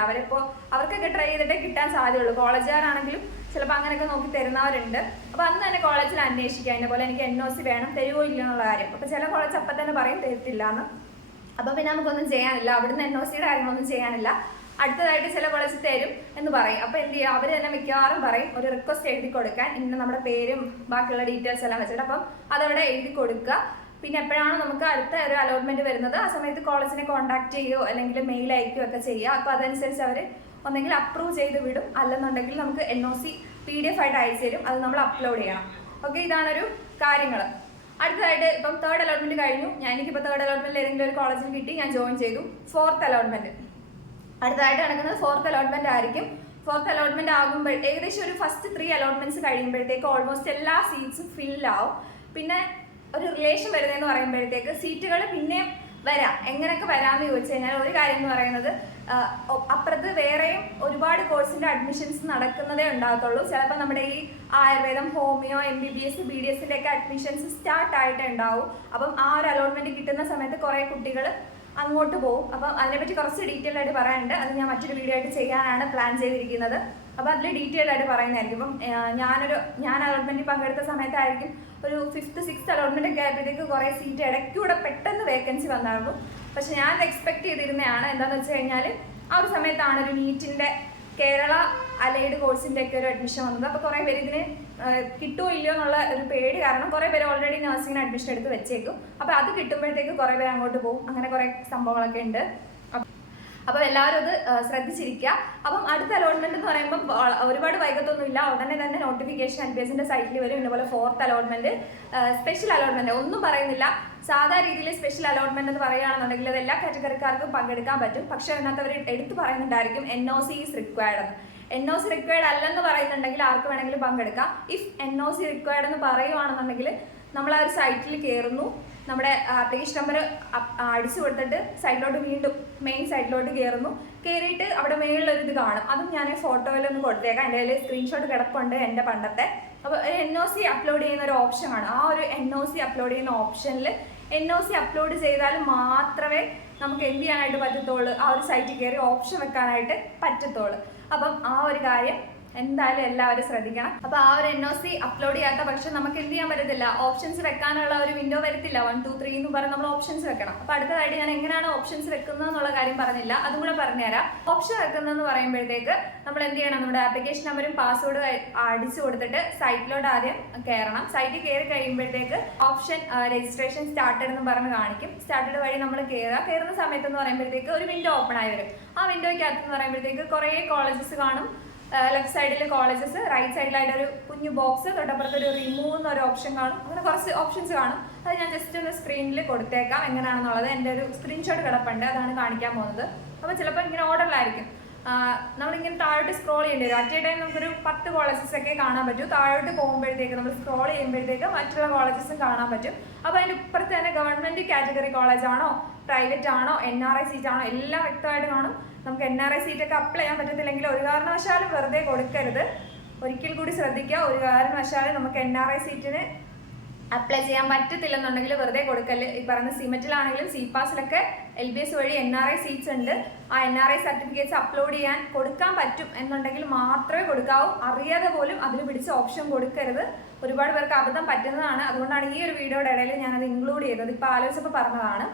അവർക്കൊക്കെ ട്രൈ ചെയ്തിട്ടേ കിട്ടാൻ സാധ്യതയുള്ളൂ. കോളേജുകാരാണെങ്കിലും ചിലപ്പോൾ അങ്ങനെയൊക്കെ നോക്കി തരുന്നവരുണ്ട്. അപ്പോൾ അന്ന് തന്നെ കോളേജിൽ അന്വേഷിക്കുക, അതിൻ്റെ പോലെ എനിക്ക് NOC വേണം, തരുമോ ഇല്ല എന്നുള്ള കാര്യം. അപ്പോൾ ചില കോളേജ് അപ്പം തന്നെ പറയും തരത്തില്ല എന്ന്. അപ്പോൾ പിന്നെ നമുക്കൊന്നും ചെയ്യാനില്ല, അവിടുന്ന് NOCയുടെ കാര്യങ്ങളൊന്നും ചെയ്യാനില്ല. അടുത്തതായിട്ട് ചില കോളേജ് തരും എന്ന് പറയും. അപ്പോൾ എന്ത് ചെയ്യുക, അവർ തന്നെ മിക്കവാറും പറയും ഒരു റിക്വസ്റ്റ് എഴുതി കൊടുക്കാൻ, ഇന്ന് നമ്മുടെ പേരും ബാക്കിയുള്ള ഡീറ്റെയിൽസ് എല്ലാം വെച്ചിട്ട്. അപ്പം അതവിടെ എഴുതി കൊടുക്കുക. പിന്നെ എപ്പോഴാണ് നമുക്ക് അടുത്ത ഒരു അലോട്ട്മെന്റ് വരുന്നത് ആ സമയത്ത് കോളേജിനെ കോൺടാക്ട് ചെയ്യുകയോ അല്ലെങ്കിൽ മെയിൽ അയക്കുകയോ ഒക്കെ ചെയ്യുക. അപ്പോൾ അതനുസരിച്ച് അവർ ഒന്നെങ്കിൽ അപ്രൂവ് ചെയ്ത് വിടും, അല്ലെന്നുണ്ടെങ്കിൽ നമുക്ക് NOC PDF ആയിട്ട് അയച്ചു തരും. അത് നമ്മൾ അപ്ലോഡ് ചെയ്യണം. ഓക്കെ, ഇതാണൊരു കാര്യങ്ങൾ. അടുത്തതായിട്ട് ഇപ്പം തേർഡ് അലോട്ട്മെന്റ് കഴിഞ്ഞു. എനിക്കിപ്പോൾ തേർഡ് അലോട്ട്മെന്റിൽ ഏതെങ്കിലും ഒരു കോളേജിൽ കിട്ടി, ഞാൻ ജോയിൻ ചെയ്തു. ഫോർത്ത് അലോട്ട്മെന്റ് അടുത്തതായിട്ട് നടക്കുന്നത് ഫോർത്ത് അലോട്ട്മെന്റ് ആയിരിക്കും. ഫോർത്ത് അലോട്ട്മെന്റ് ആകുമ്പോൾ ഏകദേശം ഒരു ഫസ്റ്റ് 3 അലോട്ട്മെന്റ്സ് കഴിയുമ്പോഴത്തേക്ക് ഓൾമോസ്റ്റ് എല്ലാ സീറ്റ്സും ഫില്ലാവും. പിന്നെ ഒരു റിലേഷൻ വരുന്നതെന്ന് പറയുമ്പോഴത്തേക്ക് സീറ്റുകൾ പിന്നെ വരാം. എങ്ങനെയൊക്കെ വരാമെന്ന് ചോദിച്ചു കഴിഞ്ഞാൽ ഒരു കാര്യം എന്ന് പറയുന്നത് അപ്പുറത്ത് വേറെയും ഒരുപാട് കോഴ്സിന്റെ അഡ്മിഷൻസ് നടക്കുന്നതേ ഉണ്ടാകത്തുള്ളൂ. ചിലപ്പോൾ നമ്മുടെ ഈ ആയുർവേദം, ഹോമിയോ, MBBS, BDSന്റെ ഒക്കെ അഡ്മിഷൻസ് സ്റ്റാർട്ട് ആയിട്ട് ഉണ്ടാവും. അപ്പം ആ ഒരു അലോട്ട്മെന്റ് കിട്ടുന്ന സമയത്ത് കുറേ കുട്ടികൾ അങ്ങോട്ട് പോകും. അപ്പം അതിനെപ്പറ്റി കുറച്ച് ഡീറ്റെയിൽ ആയിട്ട് പറയാനുണ്ട്. അത് ഞാൻ മറ്റൊരു വീഡിയോ ആയിട്ട് ചെയ്യാനാണ് പ്ലാൻ ചെയ്തിരിക്കുന്നത്. അപ്പോൾ അതിൽ ഡീറ്റെയിൽ ആയിട്ട് പറയുന്നതായിരിക്കും. ഇപ്പം ഞാൻ അലോട്ട്മെന്റിൽ പങ്കെടുത്ത സമയത്തായിരിക്കും ഒരു 5th 6th അലോട്ട്മെന്റ് ഒക്കെ ആയപ്പോഴത്തേക്ക് കുറേ സീറ്റ് ഇടയ്ക്കൂടെ പെട്ടെന്ന് വേക്കൻസി വന്നായിരുന്നു. പക്ഷെ ഞാൻ എക്സ്പെക്ട് ചെയ്തിരുന്നതാണ് എന്താണെന്ന് വെച്ച് കഴിഞ്ഞാൽ ആ ഒരു സമയത്താണ് ഒരു നീറ്റിൻ്റെ കേരള അലൈഡ് കോഴ്സിൻ്റെ ഒക്കെ ഒരു അഡ്മിഷൻ വന്നത്. അപ്പോൾ കുറേ പേര് ഇതിന് കിട്ടുമോ ഇല്ലയോ എന്നുള്ള ഒരു പേടി കാരണം കുറേ പേര് ഓൾറെഡി നഴ്സിംഗിന് അഡ്മിഷൻ എടുത്ത് വെച്ചേക്കും. അപ്പോൾ അത് കിട്ടുമ്പോഴത്തേക്ക് കുറേ പേര് അങ്ങോട്ട് പോകും. അങ്ങനെ കുറേ സംഭവങ്ങളൊക്കെ ഉണ്ട്. അപ്പോൾ എല്ലാവരും അത് ശ്രദ്ധിച്ചിരിക്കുക. അപ്പം അടുത്ത അലോട്ട്മെന്റ് എന്ന് പറയുമ്പോൾ ഒരുപാട് വൈകത്തൊന്നുമില്ല, ഉടനെ തന്നെ നോട്ടിഫിക്കേഷൻ LBSന്റെ സൈറ്റിൽ വരും. ഇതുപോലെ 4th അലോട്ട്മെന്റ്, സ്പെഷ്യൽ അലോട്ട്മെന്റ് ഒന്നും പറയുന്നില്ല. സാധാ രീതിയിൽ സ്പെഷ്യൽ അലോട്ട്മെന്റ് എന്ന് പറയുകയാണെന്നുണ്ടെങ്കിൽ അത് എല്ലാ കാറ്റഗറിക്കാർക്കും പങ്കെടുക്കാൻ പറ്റും. പക്ഷേ അതിനകത്ത് അവർ എടുത്തു പറയുന്നുണ്ടായിരിക്കും NOC ഈസ് റിക്വയർഡ് എന്ന്. NOC റിക്വയർഡ് അല്ലെന്ന് പറയുന്നുണ്ടെങ്കിൽ ആർക്ക് വേണമെങ്കിലും പങ്കെടുക്കാം. ഇഫ് NOC റിക്വയർഡ് എന്ന് പറയുവാണെന്നുണ്ടെങ്കിൽ നമ്മൾ ആ ഒരു സൈറ്റിൽ കയറുന്നു, നമ്മുടെ ആപ്ലിക്കേഷൻ നമ്പർ അടിച്ചു കൊടുത്തിട്ട് സൈറ്റിലോട്ട് വീണ്ടും മെയിൻ സൈറ്റിലോട്ട് കയറിയിട്ട് അവിടെ മേളിലൊരു ഇത് കാണും. അതും ഞാൻ ഫോട്ടോയിലൊന്ന് കൊടുത്തേക്കാം. എൻ്റെ കയ്യിൽ സ്ക്രീൻഷോട്ട് കിടപ്പുണ്ട് എൻ്റെ പണ്ടത്തെ. അപ്പോൾ NOC അപ്ലോഡ് ചെയ്യുന്ന ഒരു ഓപ്ഷൻ ആണ്. ആ ഒരു NOC അപ്ലോഡ് ചെയ്യുന്ന ഓപ്ഷനിൽ NOC അപ്ലോഡ് ചെയ്താൽ മാത്രമേ നമുക്ക് എന്ത് ചെയ്യാനായിട്ട് പറ്റത്തുള്ളൂ, ആ ഒരു സൈറ്റിൽ കയറി ഓപ്ഷൻ വെക്കാനായിട്ട് പറ്റത്തുള്ളൂ. അപ്പം ആ ഒരു കാര്യം എന്തായാലും എല്ലാവരും ശ്രദ്ധിക്കണം. അപ്പോൾ ആ ഒരു NOC അപ്ലോഡ് ചെയ്യാത്ത പക്ഷെ നമുക്ക് എന്ത് ചെയ്യാൻ പറ്റത്തില്ല, ഓപ്ഷൻസ് വെക്കാനുള്ള ഒരു വിൻഡോ വരത്തില്ല. 1 2 3 എന്ന് പറഞ്ഞ് നമ്മൾ ഓപ്ഷൻസ് വെക്കണം. അപ്പോൾ അടുത്തതായിട്ട് ഞാൻ എങ്ങനെയാണ് ഓപ്ഷൻസ് വെക്കുന്നത് എന്നുള്ള കാര്യം പറഞ്ഞില്ല, അതും കൂടെ പറഞ്ഞുതരാം. ഓപ്ഷൻ വെക്കുന്നതെന്ന് പറയുമ്പോഴത്തേക്ക് നമ്മൾ എന്ത് ചെയ്യണം, നമ്മുടെ ആപ്ലിക്കേഷൻ നമ്പറും പാസ്വേഡ് അടിച്ചു കൊടുത്തിട്ട് സൈറ്റിലോട്ട് ആദ്യം കയറണം. സൈറ്റിൽ കയറി കഴിയുമ്പോഴത്തേക്ക് ഓപ്ഷൻ രജിസ്ട്രേഷൻ സ്റ്റാർട്ടഡ് എന്ന് പറഞ്ഞ് കാണിക്കും. സ്റ്റാർട്ടഡ് വഴി നമ്മൾ കയറുന്ന സമയത്ത് എന്ന് പറയുമ്പോഴത്തേക്ക് ഒരു വിൻഡോ ഓപ്പൺ ആയി വരും. ആ വിൻഡോയ്ക്കകത്ത് എന്ന് പറയുമ്പോഴത്തേക്ക് കുറേ കോളേജസ് കാണും. ലെഫ്റ്റ് സൈഡിൽ കോളേജസ്, റൈറ്റ് സൈഡിലായിട്ട് ഒരു കുഞ്ഞു ബോക്സ്, തൊട്ടപ്പുറത്ത് ഒരു റിമൂവ് എന്നൊരു ഓപ്ഷൻ കാണും. അങ്ങനെ കുറച്ച് ഓപ്ഷൻസ് കാണും. അത് ഞാൻ ജസ്റ്റ് ഒന്ന് സ്ക്രീനിൽ കൊടുത്തേക്കാം എങ്ങനെയാണെന്നുള്ളത്. എൻ്റെ ഒരു സ്ക്രീൻഷോട്ട് കിടപ്പുണ്ട്, അതാണ് കാണിക്കാൻ പോകുന്നത്. അപ്പോൾ ചിലപ്പോൾ ഇങ്ങനെ ഓർഡറിലായിരിക്കും. നമ്മളിങ്ങനെ താഴോട്ട് സ്ക്രോൾ ചെയ്യേണ്ടി വരും. അറ്റ് എ ടൈം നമുക്കൊരു 10 കോളേജസ് ഒക്കെ കാണാൻ പറ്റും. താഴോട്ട് പോകുമ്പോഴത്തേക്ക് നമ്മൾ സ്ക്രോൾ ചെയ്യുമ്പോഴത്തേക്ക് മറ്റുള്ള കോളേജസും കാണാൻ പറ്റും. അപ്പോൾ അതിൻ്റെ ഇപ്പുറത്ത് തന്നെ ഗവൺമെൻറ് കാറ്റഗറി കോളേജാണോ പ്രൈവറ്റ് ആണോ NRI സീറ്റാണോ എല്ലാം വ്യക്തമായിട്ട് കാണും. നമുക്ക് NRI സീറ്റൊക്കെ അപ്ലൈ ചെയ്യാൻ പറ്റത്തില്ലെങ്കിൽ ഒരു കാരണവശാലും വെറുതെ കൊടുക്കരുത്. ഒരിക്കൽ കൂടി ശ്രദ്ധിക്കുക, ഒരു കാരണവശാലും നമുക്ക് NRI സീറ്റിന് അപ്ലൈ ചെയ്യാൻ പറ്റത്തില്ലെന്നുണ്ടെങ്കിൽ വെറുതെ കൊടുക്കല്. ഈ പറയുന്ന സിമെറ്റിലാണെങ്കിലും CPASലൊക്കെ LBS വഴി NRI സീറ്റ്സ് ഉണ്ട്. ആ NRI സർട്ടിഫിക്കറ്റ്സ് അപ്ലോഡ് ചെയ്യാൻ കൊടുക്കാൻ പറ്റും എന്നുണ്ടെങ്കിൽ മാത്രമേ കൊടുക്കാവൂ. അറിയാതെ പോലും അതിൽ പിടിച്ച് ഓപ്ഷൻ കൊടുക്കരുത്. ഒരുപാട് പേർക്ക് അബദ്ധം പറ്റുന്നതാണ്. അതുകൊണ്ടാണ് ഈ ഒരു വീഡിയോയുടെ ഇടയിൽ ഞാനത് ഇൻക്ലൂഡ് ചെയ്തത്. ഇപ്പോൾ ആലോചിച്ചപ്പോൾ പറഞ്ഞതാണ്.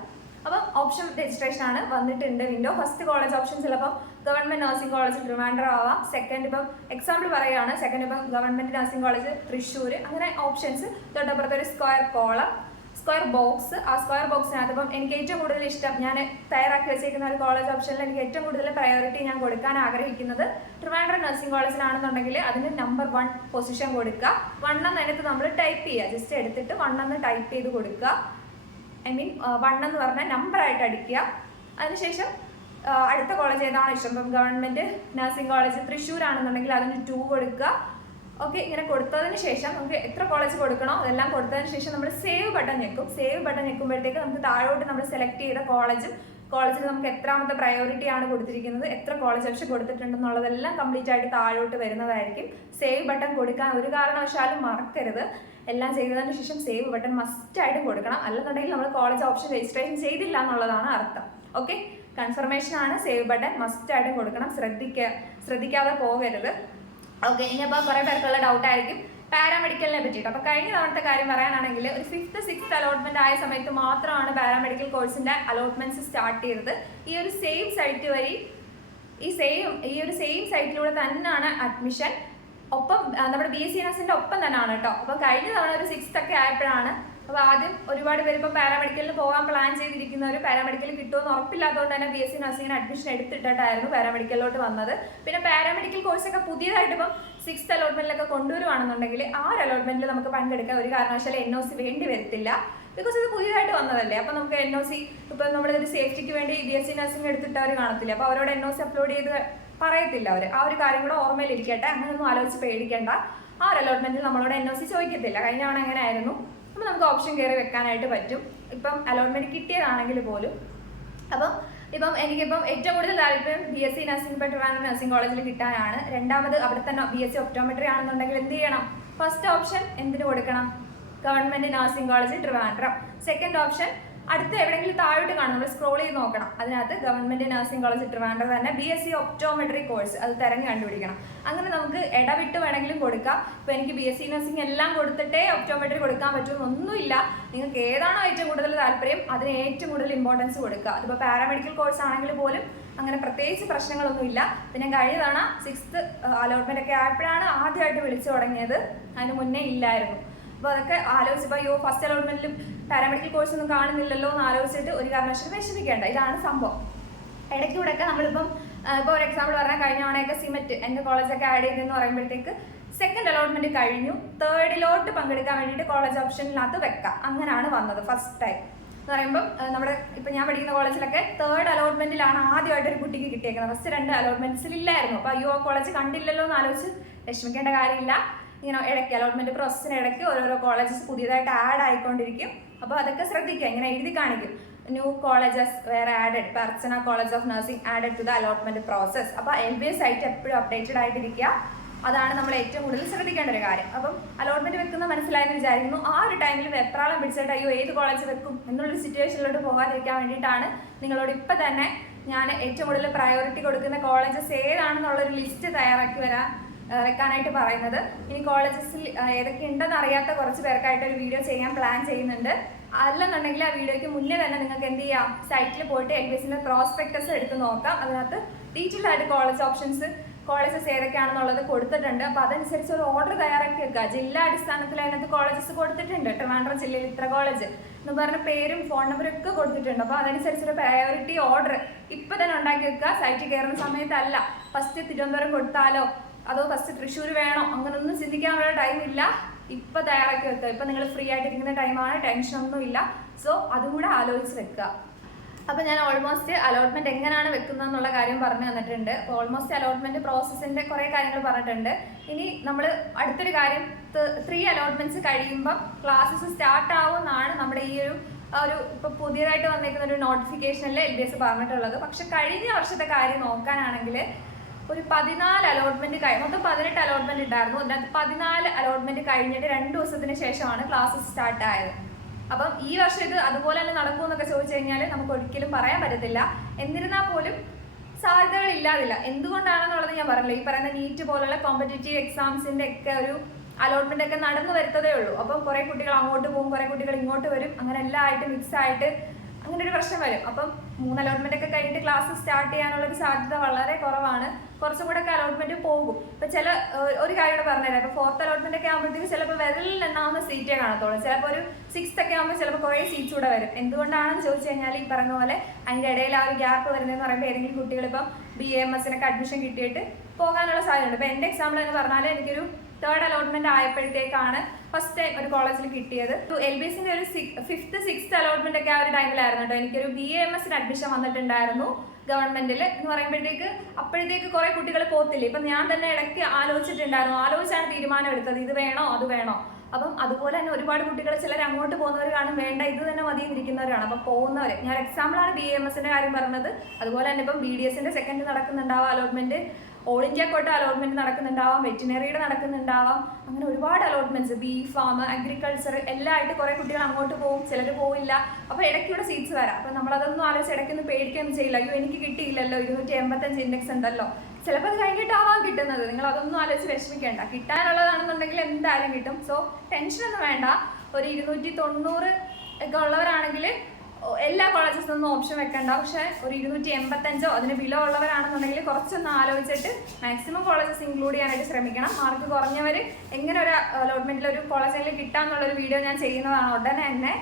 അപ്പം ഓപ്ഷൻ രജിസ്ട്രേഷൻ ആണ് വന്നിട്ടുണ്ട് വിൻഡോ. ഫസ്റ്റ് കോളേജ് ഓപ്ഷൻ ചിലപ്പം ഗവൺമെന്റ് നഴ്സിംഗ് കോളേജ് ട്രിവാൻഡ്രം ആവാം. സെക്കൻഡ് ഇപ്പം എക്സാമ്പിൾ പറയുകയാണ്, സെക്കൻഡ് ഇപ്പം ഗവൺമെന്റ് നഴ്സിംഗ് കോളേജ് തൃശ്ശൂർ. അങ്ങനെ ഓപ്ഷൻസ്. തൊട്ടപ്പുറത്ത് ഒരു സ്ക്വയർ കോളം, സ്ക്വയർ ബോക്സ്. ആ സ്ക്വയർ ബോക്സിനകത്ത് ഇപ്പം എനിക്ക് ഏറ്റവും കൂടുതൽ ഇഷ്ടം, ഞാൻ തയ്യാറാക്കി വെച്ചേക്കുന്ന ഒരു കോളേജ് ഓപ്ഷനിൽ എനിക്ക് ഏറ്റവും കൂടുതൽ പ്രയോറിറ്റി ഞാൻ കൊടുക്കാൻ ആഗ്രഹിക്കുന്നത് ട്രിവാൻഡ്രം നഴ്സിംഗ് കോളേജിലാണെന്നുണ്ടെങ്കിൽ അതിന് നമ്പർ 1 പൊസിഷൻ കൊടുക്കുക. 1 എന്നതിനകത്ത് നമ്മൾ ടൈപ്പ് ചെയ്യുക. ജസ്റ്റ് എടുത്തിട്ട് 1 എന്ന് ടൈപ്പ് ചെയ്ത് കൊടുക്കുക. I mean 1 എന്ന് പറഞ്ഞാൽ നമ്പറായിട്ട് അടിക്കുക. അതിനുശേഷം അടുത്ത കോളേജ് ഏതാണോ ഇഷ്ടം, ഇപ്പം ഗവൺമെൻറ് നഴ്സിംഗ് കോളേജ് തൃശ്ശൂർ ആണെന്നുണ്ടെങ്കിൽ അതിന് 2 കൊടുക്കുക. ഓക്കെ, ഇങ്ങനെ കൊടുത്തതിന് ശേഷം നമുക്ക് എത്ര കോളേജ് കൊടുക്കണോ അതെല്ലാം കൊടുത്തതിന് ശേഷം നമ്മൾ സേവ് ബട്ടൺ ഞെക്കും. സേവ് ബട്ടൺ ഞെക്കുമ്പോഴത്തേക്ക് നമുക്ക് താഴോട്ട് നമ്മൾ സെലക്ട് ചെയ്ത കോളേജിൽ നമുക്ക് എത്രാമത്തെ പ്രയോറിറ്റി ആണ് കൊടുത്തിരിക്കുന്നത്, എത്ര കോളേജ് ഓപ്ഷൻ കൊടുത്തിട്ടുണ്ടെന്നുള്ളതെല്ലാം കംപ്ലീറ്റ് ആയിട്ട് താഴോട്ട് വരുന്നതായിരിക്കും. സേവ് ബട്ടൺ കൊടുക്കാൻ ഒരു കാരണവശാലും മറക്കരുത്. എല്ലാം ചെയ്തതിന് ശേഷം സേവ് ബട്ടൺ മസ്റ്റായിട്ടും കൊടുക്കണം. അല്ലെന്നുണ്ടെങ്കിൽ നമ്മൾ കോളേജ് ഓപ്ഷൻ രജിസ്ട്രേഷൻ ചെയ്തില്ല എന്നുള്ളതാണ് അർത്ഥം. ഓക്കെ, കൺഫർമേഷൻ ആണ്. സേവ് ബട്ടൺ മസ്റ്റായിട്ടും കൊടുക്കണം. ശ്രദ്ധിക്കാതെ പോകരുത്. ഓക്കെ, ഇനിയിപ്പോൾ കുറേ പേർക്കുള്ള ഡൗട്ടായിരിക്കും പാരാമെഡിക്കലിനെ പറ്റിയിട്ട്. അപ്പോൾ കഴിഞ്ഞ തവണത്തെ കാര്യം പറയാനാണെങ്കിൽ ഒരു 5th 6th അലോട്ട്മെന്റ് ആയ സമയത്ത് മാത്രമാണ് പാരാമെഡിക്കൽ കോഴ്സിന്റെ അലോട്ട്മെന്റ്സ് സ്റ്റാർട്ട് ചെയ്തത്. ഈ ഒരു സെയിം സൈറ്റ് വഴി ഈ ഒരു സെയിം സൈറ്റിലൂടെ തന്നെയാണ് അഡ്മിഷൻ. ഒപ്പം നമ്മുടെ BSc നഴ്സിന്റെ ഒപ്പം തന്നെയാണ് കേട്ടോ. അപ്പോൾ കഴിഞ്ഞ തവണ ഒരു 6th ഒക്കെ ആയപ്പോഴാണ്. അപ്പോൾ ആദ്യം ഒരുപാട് പേര് ഇപ്പോൾ പാരാമെഡിക്കലിന് പോകാൻ പ്ലാൻ ചെയ്തിരിക്കുന്നവർ പാരാമെഡിക്കൽ കിട്ടുമെന്ന് ഉറപ്പില്ലാത്തതുകൊണ്ട് തന്നെ BSc നഴ്സിംഗിന് അഡ്മിഷൻ എടുത്തിട്ടായിരുന്നു പാരാമെഡിക്കലിലോട്ട് വന്നത്. പിന്നെ പാരാമെഡിക്കൽ കോഴ്സൊക്കെ പുതിയതായിട്ട് ഇപ്പം 6th അലോട്ട്മെന്റിലൊക്കെ കൊണ്ടുവരുവാണെന്നുണ്ടെങ്കിൽ ആ ഒരു അലോട്ട്മെന്റിൽ നമുക്ക് പങ്കെടുക്കാൻ ഒരു കാരണവശാലും NOC വേണ്ടി വരത്തില്ല. ബിക്കോസ് ഇത് പുതിയതായിട്ട് വന്നതല്ലേ. അപ്പോൾ നമുക്ക് NOC ഇപ്പം നമ്മളിതൊരു സേഫ്റ്റിക്ക് വേണ്ടി BSc നഴ്സിംഗ് എടുത്തിട്ടവർ കാണത്തില്ല. അപ്പോൾ അവരോട് NOC അപ്ലോഡ് ചെയ്ത് പറയത്തില്ല അവർ. ആ ഒരു കാര്യം കൂടെ ഓർമ്മയിലിരിക്കട്ടെ. അങ്ങനെയൊന്നും ആലോചിച്ച് പേടിക്കേണ്ട. ആ ഒരു അലോട്ട്മെന്റിൽ നമ്മളോട് NOC ചോദിക്കത്തില്ല. കഴിഞ്ഞ തവണ എങ്ങനെ ആയിരുന്നു. അപ്പോൾ നമുക്ക് ഓപ്ഷൻ കയറി വെക്കാനായിട്ട് പറ്റും. ഇപ്പം അലോട്ട്മെന്റ് കിട്ടിയതാണെങ്കിൽ പോലും. അപ്പം എനിക്കിപ്പം ഏറ്റവും കൂടുതൽ താല്പര്യം BSc നഴ്സിംഗ് ഇപ്പോൾ ട്രിവാൻഡ്രം നഴ്സിംഗ് കോളേജിൽ കിട്ടാനാണ്. രണ്ടാമത് അവിടെ തന്നെ BSc ഒപ്റ്റോമെട്രി ആണെന്നുണ്ടെങ്കിൽ എന്ത് ചെയ്യണം, ഫസ്റ്റ് ഓപ്ഷൻ എന്തിനു കൊടുക്കണം, government nursing college Trivandrum. Second option അടുത്ത് എവിടെയെങ്കിലും താഴോട്ട് കാണും, നമ്മൾ സ്ക്രോൾ ചെയ്ത് നോക്കണം. അതിനകത്ത് ഗവൺമെന്റ് നഴ്സിംഗ് കോളേജ് ട്രിവാൻഡ്രം തന്നെ BSc ഒപ്റ്റോമെട്രി കോഴ്സ് അത് തിരഞ്ഞ് കണ്ടുപിടിക്കണം. അങ്ങനെ നമുക്ക് ഇടവിട്ട് വേണമെങ്കിലും കൊടുക്കാം. ഇപ്പൊ എനിക്ക് BSc നഴ്സിംഗ് എല്ലാം കൊടുത്തിട്ടേ ഒപ്റ്റോമെട്രി കൊടുക്കാൻ പറ്റുമെന്നൊന്നുമില്ല. നിങ്ങൾക്ക് ഏതാണോ ഏറ്റവും കൂടുതൽ താല്പര്യം അതിന് ഏറ്റവും കൂടുതൽ ഇമ്പോർട്ടൻസ് കൊടുക്കുക. അതിപ്പോൾ പാരാമെഡിക്കൽ കോഴ്സ് ആണെങ്കിൽ പോലും അങ്ങനെ പ്രത്യേകിച്ച് പ്രശ്നങ്ങളൊന്നുമില്ല. പിന്നെ കഴിഞ്ഞ തവണ 6th അലോട്ട്മെന്റ് ഒക്കെ ആയപ്പോഴാണ് ആദ്യമായിട്ട് വിളിച്ചു തുടങ്ങിയത്, അതിന് മുന്നേ ഇല്ലായിരുന്നു. അപ്പോൾ അതൊക്കെ ആലോചിച്ചപ്പോൾ ഫസ്റ്റ് അലോട്ട്മെന്റിലും പാരാമെഡിക്കൽ കോഴ്സ് ഒന്നും കാണുന്നില്ലല്ലോ എന്ന് ആലോചിച്ചിട്ട് ഒരു കാരണവശാലും വിഷമിക്കേണ്ട. ഇതാണ് സംഭവം. ഇടയ്ക്കൂടെയൊക്കെ നമ്മളിപ്പം ഇപ്പോൾ ഒരു എക്സാമ്പിൾ പറഞ്ഞാൽ കഴിഞ്ഞ തവണയൊക്കെ സിമെറ്റ് എൻ്റെ കോളേജൊക്കെ ആഡ് ചെയ്തെന്ന് പറയുമ്പോഴത്തേക്ക് സെക്കൻഡ് അലോട്ട്മെന്റ് കഴിഞ്ഞു, തേർഡിലോട്ട് പങ്കെടുക്കാൻ വേണ്ടിയിട്ട് കോളേജ് ഓപ്ഷനിനകത്ത് വെക്കാം. അങ്ങനെയാണ് വന്നത് ഫസ്റ്റ് ടൈം എന്ന് പറയുമ്പോൾ. നമ്മുടെ ഇപ്പം ഞാൻ പഠിക്കുന്ന കോളേജിലൊക്കെ തേർഡ് അലോട്ട്മെന്റിലാണ് ആദ്യമായിട്ട് ഒരു കുട്ടിക്ക് കിട്ടിയേക്കുന്നത്. ഫസ്റ്റ് 2 അലോട്ട്മെന്റ്സിൽ ഇല്ലായിരുന്നു. അപ്പോൾ അയ്യോ കോളേജ് കണ്ടില്ലല്ലോ എന്ന് ആലോചിച്ച് വിഷമിക്കേണ്ട കാര്യമില്ല. ഇങ്ങനെ ഇടയ്ക്ക് അലോട്ട്മെന്റ് പ്രോസസ്സിന് ഇടയ്ക്ക് ഓരോരോ കോളേജസ് പുതിയതായിട്ട് ആഡ് ആയിക്കൊണ്ടിരിക്കും. അപ്പോൾ അതൊക്കെ ശ്രദ്ധിക്കുക, ഇങ്ങനെ എഴുതി കാണിക്കും ന്യൂ കോളേജസ് വേറെ ആഡഡ്, ഇപ്പോൾ Archana college of nursing added to the allotment process. അപ്പോൾ LBS ആയിട്ട് എപ്പോഴും അപ്ഡേറ്റഡ് ആയിട്ടിരിക്കുക. അതാണ് നമ്മൾ ഏറ്റവും കൂടുതൽ ശ്രദ്ധിക്കേണ്ട ഒരു കാര്യം. അപ്പം അലോട്ട്മെന്റ് വെക്കുന്ന മനസ്സിലായെന്ന് വിചാരിക്കുന്നു. ആ ഒരു ടൈമിൽ വെപ്രാളം പിടിച്ചിട്ട് അയ്യോ ഏത് കോളേജ് വെക്കും എന്നുള്ളൊരു സിറ്റുവേഷനിലോട്ട് പോകാതിരിക്കാൻ വേണ്ടിയിട്ടാണ് നിങ്ങളോട് ഇപ്പം തന്നെ ഞാൻ ഏറ്റവും കൂടുതൽ പ്രയോറിറ്റി കൊടുക്കുന്ന കോളേജസ് ഏതാണെന്നുള്ളൊരു ലിസ്റ്റ് തയ്യാറാക്കി വെക്കാനായിട്ട് പറയുന്നത്. ഇനി കോളേജസിൽ ഏതൊക്കെ ഉണ്ടെന്ന് അറിയാത്ത കുറച്ച് പേർക്കായിട്ട് ഒരു വീഡിയോ ചെയ്യാൻ പ്ലാൻ ചെയ്യുന്നുണ്ട്. അല്ലെന്നുണ്ടെങ്കിൽ ആ വീഡിയോയ്ക്ക് മുന്നേ തന്നെ നിങ്ങൾക്ക് എന്ത് ചെയ്യാം, സൈറ്റിൽ പോയിട്ട് LBSന്റെ പ്രോസ്പെക്ടസ് എടുത്ത് നോക്കാം. അതിനകത്ത് ഡീറ്റെയിൽ ആയിട്ട് കോളേജസ് ഏതൊക്കെയാണെന്നുള്ളത് കൊടുത്തിട്ടുണ്ട്. അപ്പോൾ അതനുസരിച്ച് ഒരു ഓർഡർ തയ്യാറാക്കി വെക്കുക. ജില്ലാ അടിസ്ഥാനത്തിൽ അതിനകത്ത് കോളേജസ് കൊടുത്തിട്ടുണ്ട്. ട്രിവാൻഡ്രം ജില്ലയിൽ ഇത്ര കോളേജ് എന്ന് പറഞ്ഞ പേരും ഫോൺ നമ്പറും ഒക്കെ കൊടുത്തിട്ടുണ്ട്. അപ്പോൾ അതനുസരിച്ചൊരു പ്രയോറിറ്റി ഓർഡർ ഇപ്പം തന്നെ ഉണ്ടാക്കി വെക്കുക. സൈറ്റിൽ കയറുന്ന സമയത്തല്ല ഫസ്റ്റ് തിരുവനന്തപുരം കൊടുത്താലോ അതോ ഫസ്റ്റ് തൃശ്ശൂർ വേണോ അങ്ങനൊന്നും ചിന്തിക്കാനുള്ള ടൈമില്ല. ഇപ്പം തയ്യാറാക്കി വെക്കുക. ഇപ്പം നിങ്ങൾ ഫ്രീ ആയിട്ടിരിക്കുന്ന ടൈമാണ്, ടെൻഷനൊന്നും ഇല്ല. സോ അതും കൂടെ ആലോചിച്ച് വെക്കുക. അപ്പോൾ ഞാൻ ഓൾമോസ്റ്റ് അലോട്ട്മെന്റ് എങ്ങനെയാണ് വെക്കുന്നത് എന്നുള്ള കാര്യം പറഞ്ഞു തന്നിട്ടുണ്ട്. അപ്പോൾ ഓൾമോസ്റ്റ് അലോട്ട്മെന്റ് പ്രോസസ്സിന്റെ കുറേ കാര്യങ്ങൾ പറഞ്ഞിട്ടുണ്ട്. ഇനി നമ്മൾ അടുത്തൊരു കാര്യം, 3 അലോട്ട്മെന്റ്സ് കഴിയുമ്പം ക്ലാസ്സസ് സ്റ്റാർട്ട് ആവുമെന്നാണ് നമ്മുടെ ഈ ഒരു ഇപ്പോൾ പുതിയതായിട്ട് വന്നിരിക്കുന്ന ഒരു നോട്ടിഫിക്കേഷനിൽ LBS പറഞ്ഞിട്ടുള്ളത്. പക്ഷെ കഴിഞ്ഞ വർഷത്തെ കാര്യം നോക്കാനാണെങ്കിൽ ഒരു 14 അലോട്ട്മെന്റ് മൊത്തം 18 അലോട്ട്മെന്റ് ഉണ്ടായിരുന്നു. അതിനകത്ത് 14 അലോട്ട്മെന്റ് കഴിഞ്ഞിട്ട് 2 ദിവസത്തിന് ശേഷമാണ് ക്ലാസ്സസ് സ്റ്റാർട്ട് ആയത്. അപ്പം ഈ വർഷം ഇത് അതുപോലെ തന്നെ നടക്കുമെന്നൊക്കെ ചോദിച്ചു കഴിഞ്ഞാൽ നമുക്ക് ഒരിക്കലും പറയാൻ പറ്റത്തില്ല. എന്നിരുന്നാൽ പോലും സാധ്യതകൾ ഇല്ലാതില്ല. എന്തുകൊണ്ടാണെന്നുള്ളത് ഞാൻ പറഞ്ഞില്ല. ഈ പറയുന്ന നീറ്റ് പോലുള്ള കോമ്പറ്റേറ്റീവ് എക്സാംസിന്റെ ഒക്കെ ഒരു അലോട്ട്മെന്റ് ഒക്കെ നടന്നു വരുത്തതേ ഉള്ളൂ. അപ്പം കുറെ കുട്ടികൾ അങ്ങോട്ട് പോകും, കുറെ കുട്ടികൾ ഇങ്ങോട്ട് വരും, അങ്ങനെ എല്ലാം ആയിട്ട് മിക്സ് ആയിട്ട് അങ്ങനെ ഒരു പ്രശ്നം വരും. അപ്പം 3 അലോട്ട്മെന്റ് ഒക്കെ കഴിഞ്ഞിട്ട് ക്ലാസ് സ്റ്റാർട്ട് ചെയ്യാനുള്ളൊരു സാധ്യത വളരെ കുറവാണ്. കുറച്ചും കൂടെ ഒക്കെ അലോട്ട്മെന്റ് പോകും. ഇപ്പൊ ഒരു കാര്യം കൂടെ പറഞ്ഞുതരാം. ഇപ്പൊ 4th അലോട്ട്മെന്റ് ഒക്കെ ആകുമ്പോഴത്തേക്ക് ചിലപ്പോൾ വിരലിൽ എണ്ണാവുന്ന സീറ്റേ കാണത്തുള്ളൂ. ചിലപ്പോൾ ഒരു 6th ഒക്കെ ആകുമ്പോൾ ചിലപ്പോൾ കുറേ സീറ്റ്സ് കൂടെ വരും. എന്തുകൊണ്ടാണെന്ന് ചോദിച്ചു കഴിഞ്ഞാൽ ഈ പറഞ്ഞ പോലെ അതിന്റെ ഇടയിൽ ആ ഒരു ഗ്യാപ്പ് വരുന്നതെന്ന് പറയുമ്പോൾ ഏതെങ്കിലും കുട്ടികൾ ഇപ്പം BAMSനൊക്കെ അഡ്മിഷൻ കിട്ടിയിട്ട് പോകാനുള്ള സാധ്യതയുണ്ട്. ഇപ്പൊ എന്റെ എക്സാമ്പിൾ എന്ന് പറഞ്ഞാൽ എനിക്കൊരു 3rd അലോട്ട്മെന്റ് ആയപ്പോഴത്തേക്കാണ് ഫസ്റ്റ് ടൈം ഒരു കോളേജിൽ കിട്ടിയത്. LBSന്റെ ഒരു 5th 6th അലോട്ട്മെന്റ് ഒക്കെ ആ ഒരു ടൈമിലായിരുന്നു കേട്ടോ. എനിക്കൊരു BAMSന് അഡ്മിഷൻ വന്നിട്ടുണ്ടായിരുന്നു ഗവൺമെന്റിൽ എന്ന് പറയുമ്പോഴത്തേക്ക്. അപ്പോഴത്തേക്ക് കുറെ കുട്ടികൾ പോത്തില്ലേ. ഇപ്പം ഞാൻ തന്നെ ഇടയ്ക്ക് ആലോചിച്ചാണ് തീരുമാനം എടുത്തത്, ഇത് വേണോ അത് വേണോ. അപ്പം അതുപോലെ തന്നെ ഒരുപാട് കുട്ടികൾ ചിലർ അങ്ങോട്ട് പോകുന്നവർ കാണും, വേണ്ട ഇത് തന്നെ മതിയിരിക്കുന്നവരാണ്. അപ്പം പോകുന്നവർ, ഞാൻ എക്സാമ്പിളാണ് BAMSന്റെ കാര്യം പറഞ്ഞത്. അതുപോലെ തന്നെ ഇപ്പം BDSന്റെ സെക്കൻഡ് നടക്കുന്നുണ്ടാവാം allotment, all India quota allotment നടക്കുന്നുണ്ടാവാം, വെറ്റിനറിയുടെ നടക്കുന്നുണ്ടാവാം, അങ്ങനെ ഒരുപാട് അലോട്ട്മെന്റ്സ്, BPharm, അഗ്രികൾച്ചർ എല്ലാം ആയിട്ട് കുറെ കുട്ടികൾ അങ്ങോട്ട് പോകും, ചിലർ പോവില്ല. അപ്പോൾ ഇടയ്ക്കൂടെ സീറ്റ്സ് വരാം. അപ്പം നമ്മളതൊന്നും ആലോചിച്ച് ഇടയ്ക്കൊന്നും പേടിക്കുകയൊന്നും ചെയ്യില്ല. അയ്യോ എനിക്ക് കിട്ടിയില്ലല്ലോ, 285 ഇൻഡെക്സ് ഉണ്ടല്ലോ, ചിലപ്പോൾ അത് കഴിഞ്ഞിട്ടാവാം കിട്ടുന്നത്. നിങ്ങൾ അതൊന്നും ആലോചിച്ച് വിഷമിക്കേണ്ട. കിട്ടാനുള്ളതാണെന്നുണ്ടെങ്കിൽ എന്തായാലും കിട്ടും. സോ ടെൻഷനൊന്നും വേണ്ട. ഒരു 290 ഒക്കെ ഉള്ളവരാണെങ്കിൽ എല്ലാ കോളേജസിൽ നിന്നും ഓപ്ഷൻ വെക്കണ്ട. പക്ഷേ ഒരു 285 അതിന് ബിലോ ഉള്ളവരാണെന്നുണ്ടെങ്കിൽ കുറച്ചൊന്ന് ആലോചിച്ചിട്ട് മാക്സിമം കോളേജസ് ഇൻക്ലൂഡ് ചെയ്യാനായിട്ട് ശ്രമിക്കണം. മാർക്ക് കുറഞ്ഞവർ എങ്ങനെ ഒരു അലോട്ട്മെന്റിൽ ഒരു കോളേജിൽ കിട്ടാമെന്നുള്ളൊരു വീഡിയോ ഞാൻ ചെയ്യുന്നതാണ് ഉടനെ തന്നെ.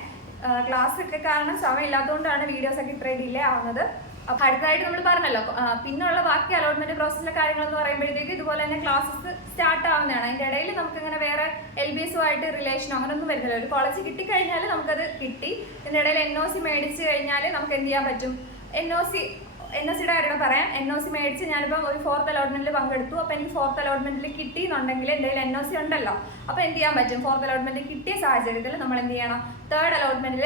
ക്ലാസ് ഒക്കെ കാരണം സമയമില്ലാത്തതുകൊണ്ടാണ് വീഡിയോസ് ഒക്കെ ഇത്രയും ഡിലേ ആവുന്നത്. അപ്പൊ അടുത്തതായിട്ട് നമ്മൾ പറഞ്ഞല്ലോ പിന്നുള്ള ബാക്കി അലോട്ട്മെന്റ് പ്രോസസ്സിലെ കാര്യങ്ങൾ എന്ന് പറയുമ്പോഴത്തേക്ക് ഇതുപോലെ തന്നെ ക്ലാസ്സസ് സ്റ്റാർട്ട് ആവുന്നതാണ്. അതിന്റെ ഇടയിൽ നമുക്ക് ഇങ്ങനെ വേറെ LBSുമായിട്ട് റിലേഷനോ അങ്ങനെയൊന്നും വരുന്നില്ല. ഒരു കോളേജ് കിട്ടിക്കഴിഞ്ഞാൽ നമുക്കത് കിട്ടി. ഇതിന്റെ ഇടയിൽ NOC മേടിച്ച് കഴിഞ്ഞാൽ നമുക്ക് എന്ത് ചെയ്യാൻ പറ്റും? NOCയുടെ കാര്യം പറയാം. NOC മേടിച്ച് ഞാനിപ്പം ഒരു 4th അലോട്ട്മെന്റിൽ പങ്കെടുത്തു. അപ്പം എനിക്ക് 4th അലോട്ട്മെന്റിൽ കിട്ടിയെന്നുണ്ടെങ്കിൽ എൻ്റെ കയ്യിൽ NOC ഉണ്ടല്ലോ. അപ്പോൾ എന്ത് ചെയ്യാൻ പറ്റും? 4th അലോട്ട്മെന്റിൽ കിട്ടിയ സാഹചര്യത്തിൽ നമ്മൾ എന്ത് ചെയ്യണം? 3rd അലോട്ട്മെന്റിൽ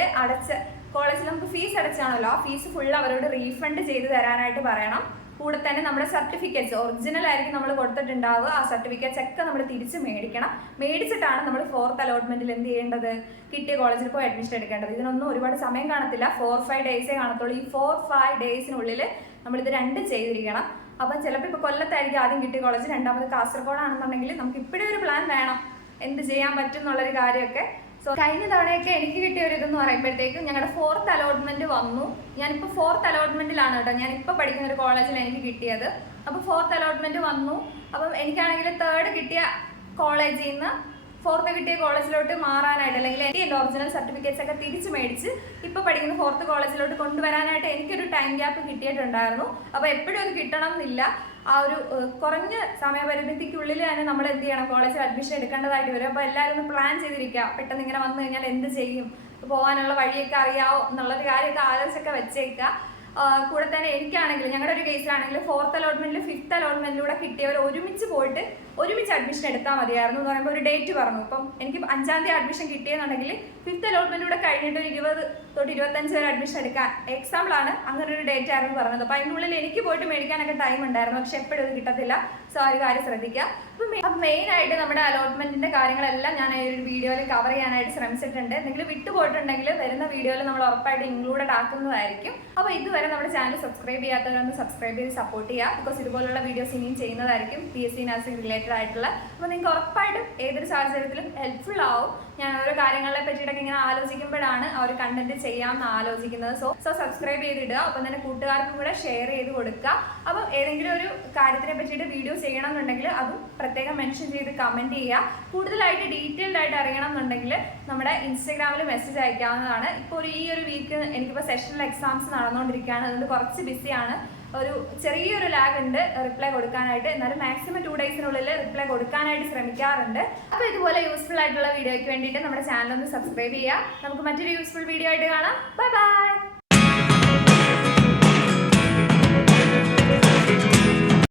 കോളേജിൽ നമുക്ക് ഫീസ് അടച്ചാണല്ലോ, ആ ഫീസ് ഫുൾ അവരോട് റീഫണ്ട് ചെയ്ത് തരാനായിട്ട് പറയണം. കൂടെ തന്നെ നമ്മുടെ സർട്ടിഫിക്കറ്റ്സ് ഒറിജിനൽ ആയിരിക്കും നമ്മൾ കൊടുത്തിട്ടുണ്ടാവുക. ആ സർട്ടിഫിക്കറ്റ്സ് ഒക്കെ നമ്മൾ തിരിച്ച് മേടിക്കണം. മേടിച്ചിട്ടാണ് നമ്മൾ 4th അലോട്ട്മെന്റിൽ എന്ത് ചെയ്യേണ്ടത്, കിട്ടിയ കോളേജിൽ പോയി അഡ്മിഷൻ എടുക്കേണ്ടത്. ഇതിനൊന്നും ഒരുപാട് സമയം കാണത്തില്ല, 4-5 ഡേയ്സേ കാണത്തുള്ളൂ. ഈ 4-5 ഡേയ്സിനുള്ളിൽ നമ്മളിത് രണ്ടും ചെയ്തിരിക്കണം. അപ്പം ചിലപ്പോൾ ഇപ്പോൾ കൊല്ലത്തായിരിക്കും ആദ്യം കിട്ടിയ കോളേജ്, രണ്ടാമത് കാസർഗോഡാണെന്നുണ്ടെങ്കിൽ നമുക്ക് ഇപ്പോഴും ഒരു പ്ലാൻ വേണം എന്ത് ചെയ്യാൻ പറ്റും എന്നുള്ളൊരു കാര്യമൊക്കെ. സോ കഴിഞ്ഞ തവണയൊക്കെ എനിക്ക് കിട്ടിയ ഒരു ഇതെന്ന് പറയുമ്പോഴത്തേക്കും ഞങ്ങളുടെ 4th അലോട്ട്മെന്റ് വന്നു. ഞാനിപ്പോൾ 4th അലോട്ട്മെന്റിലാണ് കേട്ടോ, ഞാനിപ്പോൾ പഠിക്കുന്ന ഒരു കോളേജിൽ എനിക്ക് കിട്ടിയത്. അപ്പോൾ 4th അലോട്ട്മെന്റ് വന്നു. അപ്പം എനിക്കാണെങ്കിൽ 3rd കിട്ടിയ കോളേജിൽ നിന്ന് 4th കിട്ടിയ കോളേജിലോട്ട് മാറാനായിട്ട്, അല്ലെങ്കിൽ എൻ്റെ ഒറിജിനൽ സർട്ടിഫിക്കറ്റ്സ് ഒക്കെ തിരിച്ച് മേടിച്ച് ഇപ്പോൾ പഠിക്കുന്ന 4th കോളേജിലോട്ട് കൊണ്ടുവരാനായിട്ട് എനിക്കൊരു ടൈം ഗ്യാപ്പ് കിട്ടിയിട്ടുണ്ടായിരുന്നു. അപ്പോൾ എപ്പോഴും അത് കിട്ടണം എന്നില്ല. ആ ഒരു കുറഞ്ഞ സമയപരിമിതിക്കുള്ളിൽ തന്നെ നമ്മൾ എന്ത് ചെയ്യണം, കോളേജിൽ അഡ്മിഷൻ എടുക്കേണ്ടതായിട്ട് വരും. അപ്പോൾ എല്ലാവരും ഒന്ന് പ്ലാൻ ചെയ്തിരിക്കുക, പെട്ടെന്ന് ഇങ്ങനെ വന്നു കഴിഞ്ഞാൽ എന്ത് ചെയ്യും, പോകാനുള്ള വഴിയൊക്കെ അറിയാവോ എന്നുള്ളൊരു കാര്യമൊക്കെ ആലോചിച്ചൊക്കെ വെച്ചേക്കുക. കൂടെ തന്നെ എനിക്കാണെങ്കിൽ ഞങ്ങളുടെ ഒരു കേസിലാണെങ്കിൽ 4th അലോട്ട്മെന്റിൽ 5th അലോട്ട്മെന്റിലൂടെ കിട്ടിയവർ ഒരുമിച്ച് പോയിട്ട് ഒരുമിച്ച് അഡ്മിഷൻ എടുത്താൽ മതിയായിരുന്നു എന്ന് പറയുമ്പോൾ ഒരു ഡേറ്റ് പറഞ്ഞു. ഇപ്പം എനിക്ക് 5-ാം തീയതി അഡ്മിഷൻ കിട്ടിയെന്നുണ്ടെങ്കിൽ 5th അലോട്ട്മെന്റിലൂടെ കഴിഞ്ഞിട്ട് ഒരു 20 തൊട്ട് 25 വരെ അഡ്മിഷൻ എടുക്കാൻ എക്സാമ്പിളാണ്, അങ്ങനെ ഒരു ഡേറ്റ് ആയിരുന്നു പറഞ്ഞത്. അപ്പം അതിൻ്റെ ഉള്ളിൽ എനിക്ക് പോയിട്ട് മേടിക്കാനൊക്കെ ടൈം ഉണ്ടായിരുന്നു, പക്ഷെ എപ്പോഴും ഇത് കിട്ടത്തില്ല. സോ ആ ഒരു കാര്യം ശ്രദ്ധിക്കുക. അപ്പം മെയിനായിട്ട് നമ്മുടെ അലോട്ട്മെന്റിന്റെ കാര്യങ്ങളെല്ലാം ഞാൻ ഈ ഒരു വീഡിയോയിൽ കവർ ചെയ്യാനായിട്ട് ശ്രമിച്ചിട്ടുണ്ട്. എന്തെങ്കിലും വിട്ടുപോയിട്ടുണ്ടെങ്കിൽ വരുന്ന വീഡിയോയിൽ നമ്മൾ ഉറപ്പായിട്ട് ഇൻക്ലൂഡഡ് ആക്കുന്നതായിരിക്കും. അപ്പോൾ ഇതുവരെ നമ്മുടെ ചാനൽ സബ്സ്ക്രൈബ് ചെയ്യാത്തവരൊന്ന് സബ്സ്ക്രൈബ് ചെയ്ത് സപ്പോർട്ട് ചെയ്യുക. ബിക്കോസ് ഇതുപോലുള്ള വീഡിയോസ് ഇനിയും ചെയ്യുന്നതായിരിക്കും PSC നഴ്സിംഗ് റിലേറ്റഡ് ആയിട്ടുള്ള. അപ്പോൾ നിങ്ങൾക്ക് ഉറപ്പായിട്ടും ഏതൊരു സാഹചര്യത്തിലും ഹെൽപ്ഫുൾ ആവും. ഞാൻ ഓരോ കാര്യങ്ങളെ പറ്റിയിട്ടൊക്കെ ഇങ്ങനെ ആലോചിക്കുമ്പോഴാണ് ആ ഒരു കണ്ടന്റ് ചെയ്യാമെന്ന് ആലോചിക്കുന്നത്. സോ സബ്സ്ക്രൈബ് ചെയ്തിടുക. അപ്പം തന്നെ കൂട്ടുകാർക്കും കൂടെ ഷെയർ ചെയ്ത് കൊടുക്കുക. അപ്പം ഏതെങ്കിലും ഒരു കാര്യത്തിനെ പറ്റിയിട്ട് വീഡിയോ ചെയ്യണം എന്നുണ്ടെങ്കിൽ അതും പ്രത്യേകം മെൻഷൻ ചെയ്ത് കമൻറ്റ് ചെയ്യുക. കൂടുതലായിട്ട് ഡീറ്റെയിൽഡ് ആയിട്ട് അറിയണം എന്നുണ്ടെങ്കിൽ നമ്മുടെ ഇൻസ്റ്റഗ്രാമിൽ മെസ്സേജ് അയക്കാവുന്നതാണ്. ഇപ്പോൾ ഈ ഒരു വീക്ക് എനിക്കിപ്പോൾ സെഷണൽ എക്സാംസ് നടന്നുകൊണ്ടിരിക്കുകയാണ്, അതുകൊണ്ട് കുറച്ച് ബിസിയാണ്. ഒരു ചെറിയൊരു ലാഗ് ഉണ്ട് റിപ്ലൈ കൊടുക്കാനായിട്ട്. എന്നാലും മാക്സിമം 2 ഡേയ്സിനുള്ളിൽ റിപ്ലൈ കൊടുക്കാനായിട്ട് ശ്രമിക്കാറുണ്ട്. അപ്പോൾ ഇതുപോലെ യൂസ്ഫുൾ ആയിട്ടുള്ള വീഡിയോയ്ക്ക് വേണ്ടിയിട്ട് നമ്മുടെ ചാനൽ ഒന്ന് സബ്സ്ക്രൈബ് ചെയ്യുക. നമുക്ക് മറ്റൊരു യൂസ്ഫുൾ വീഡിയോ ആയിട്ട് കാണാം. Bye bye.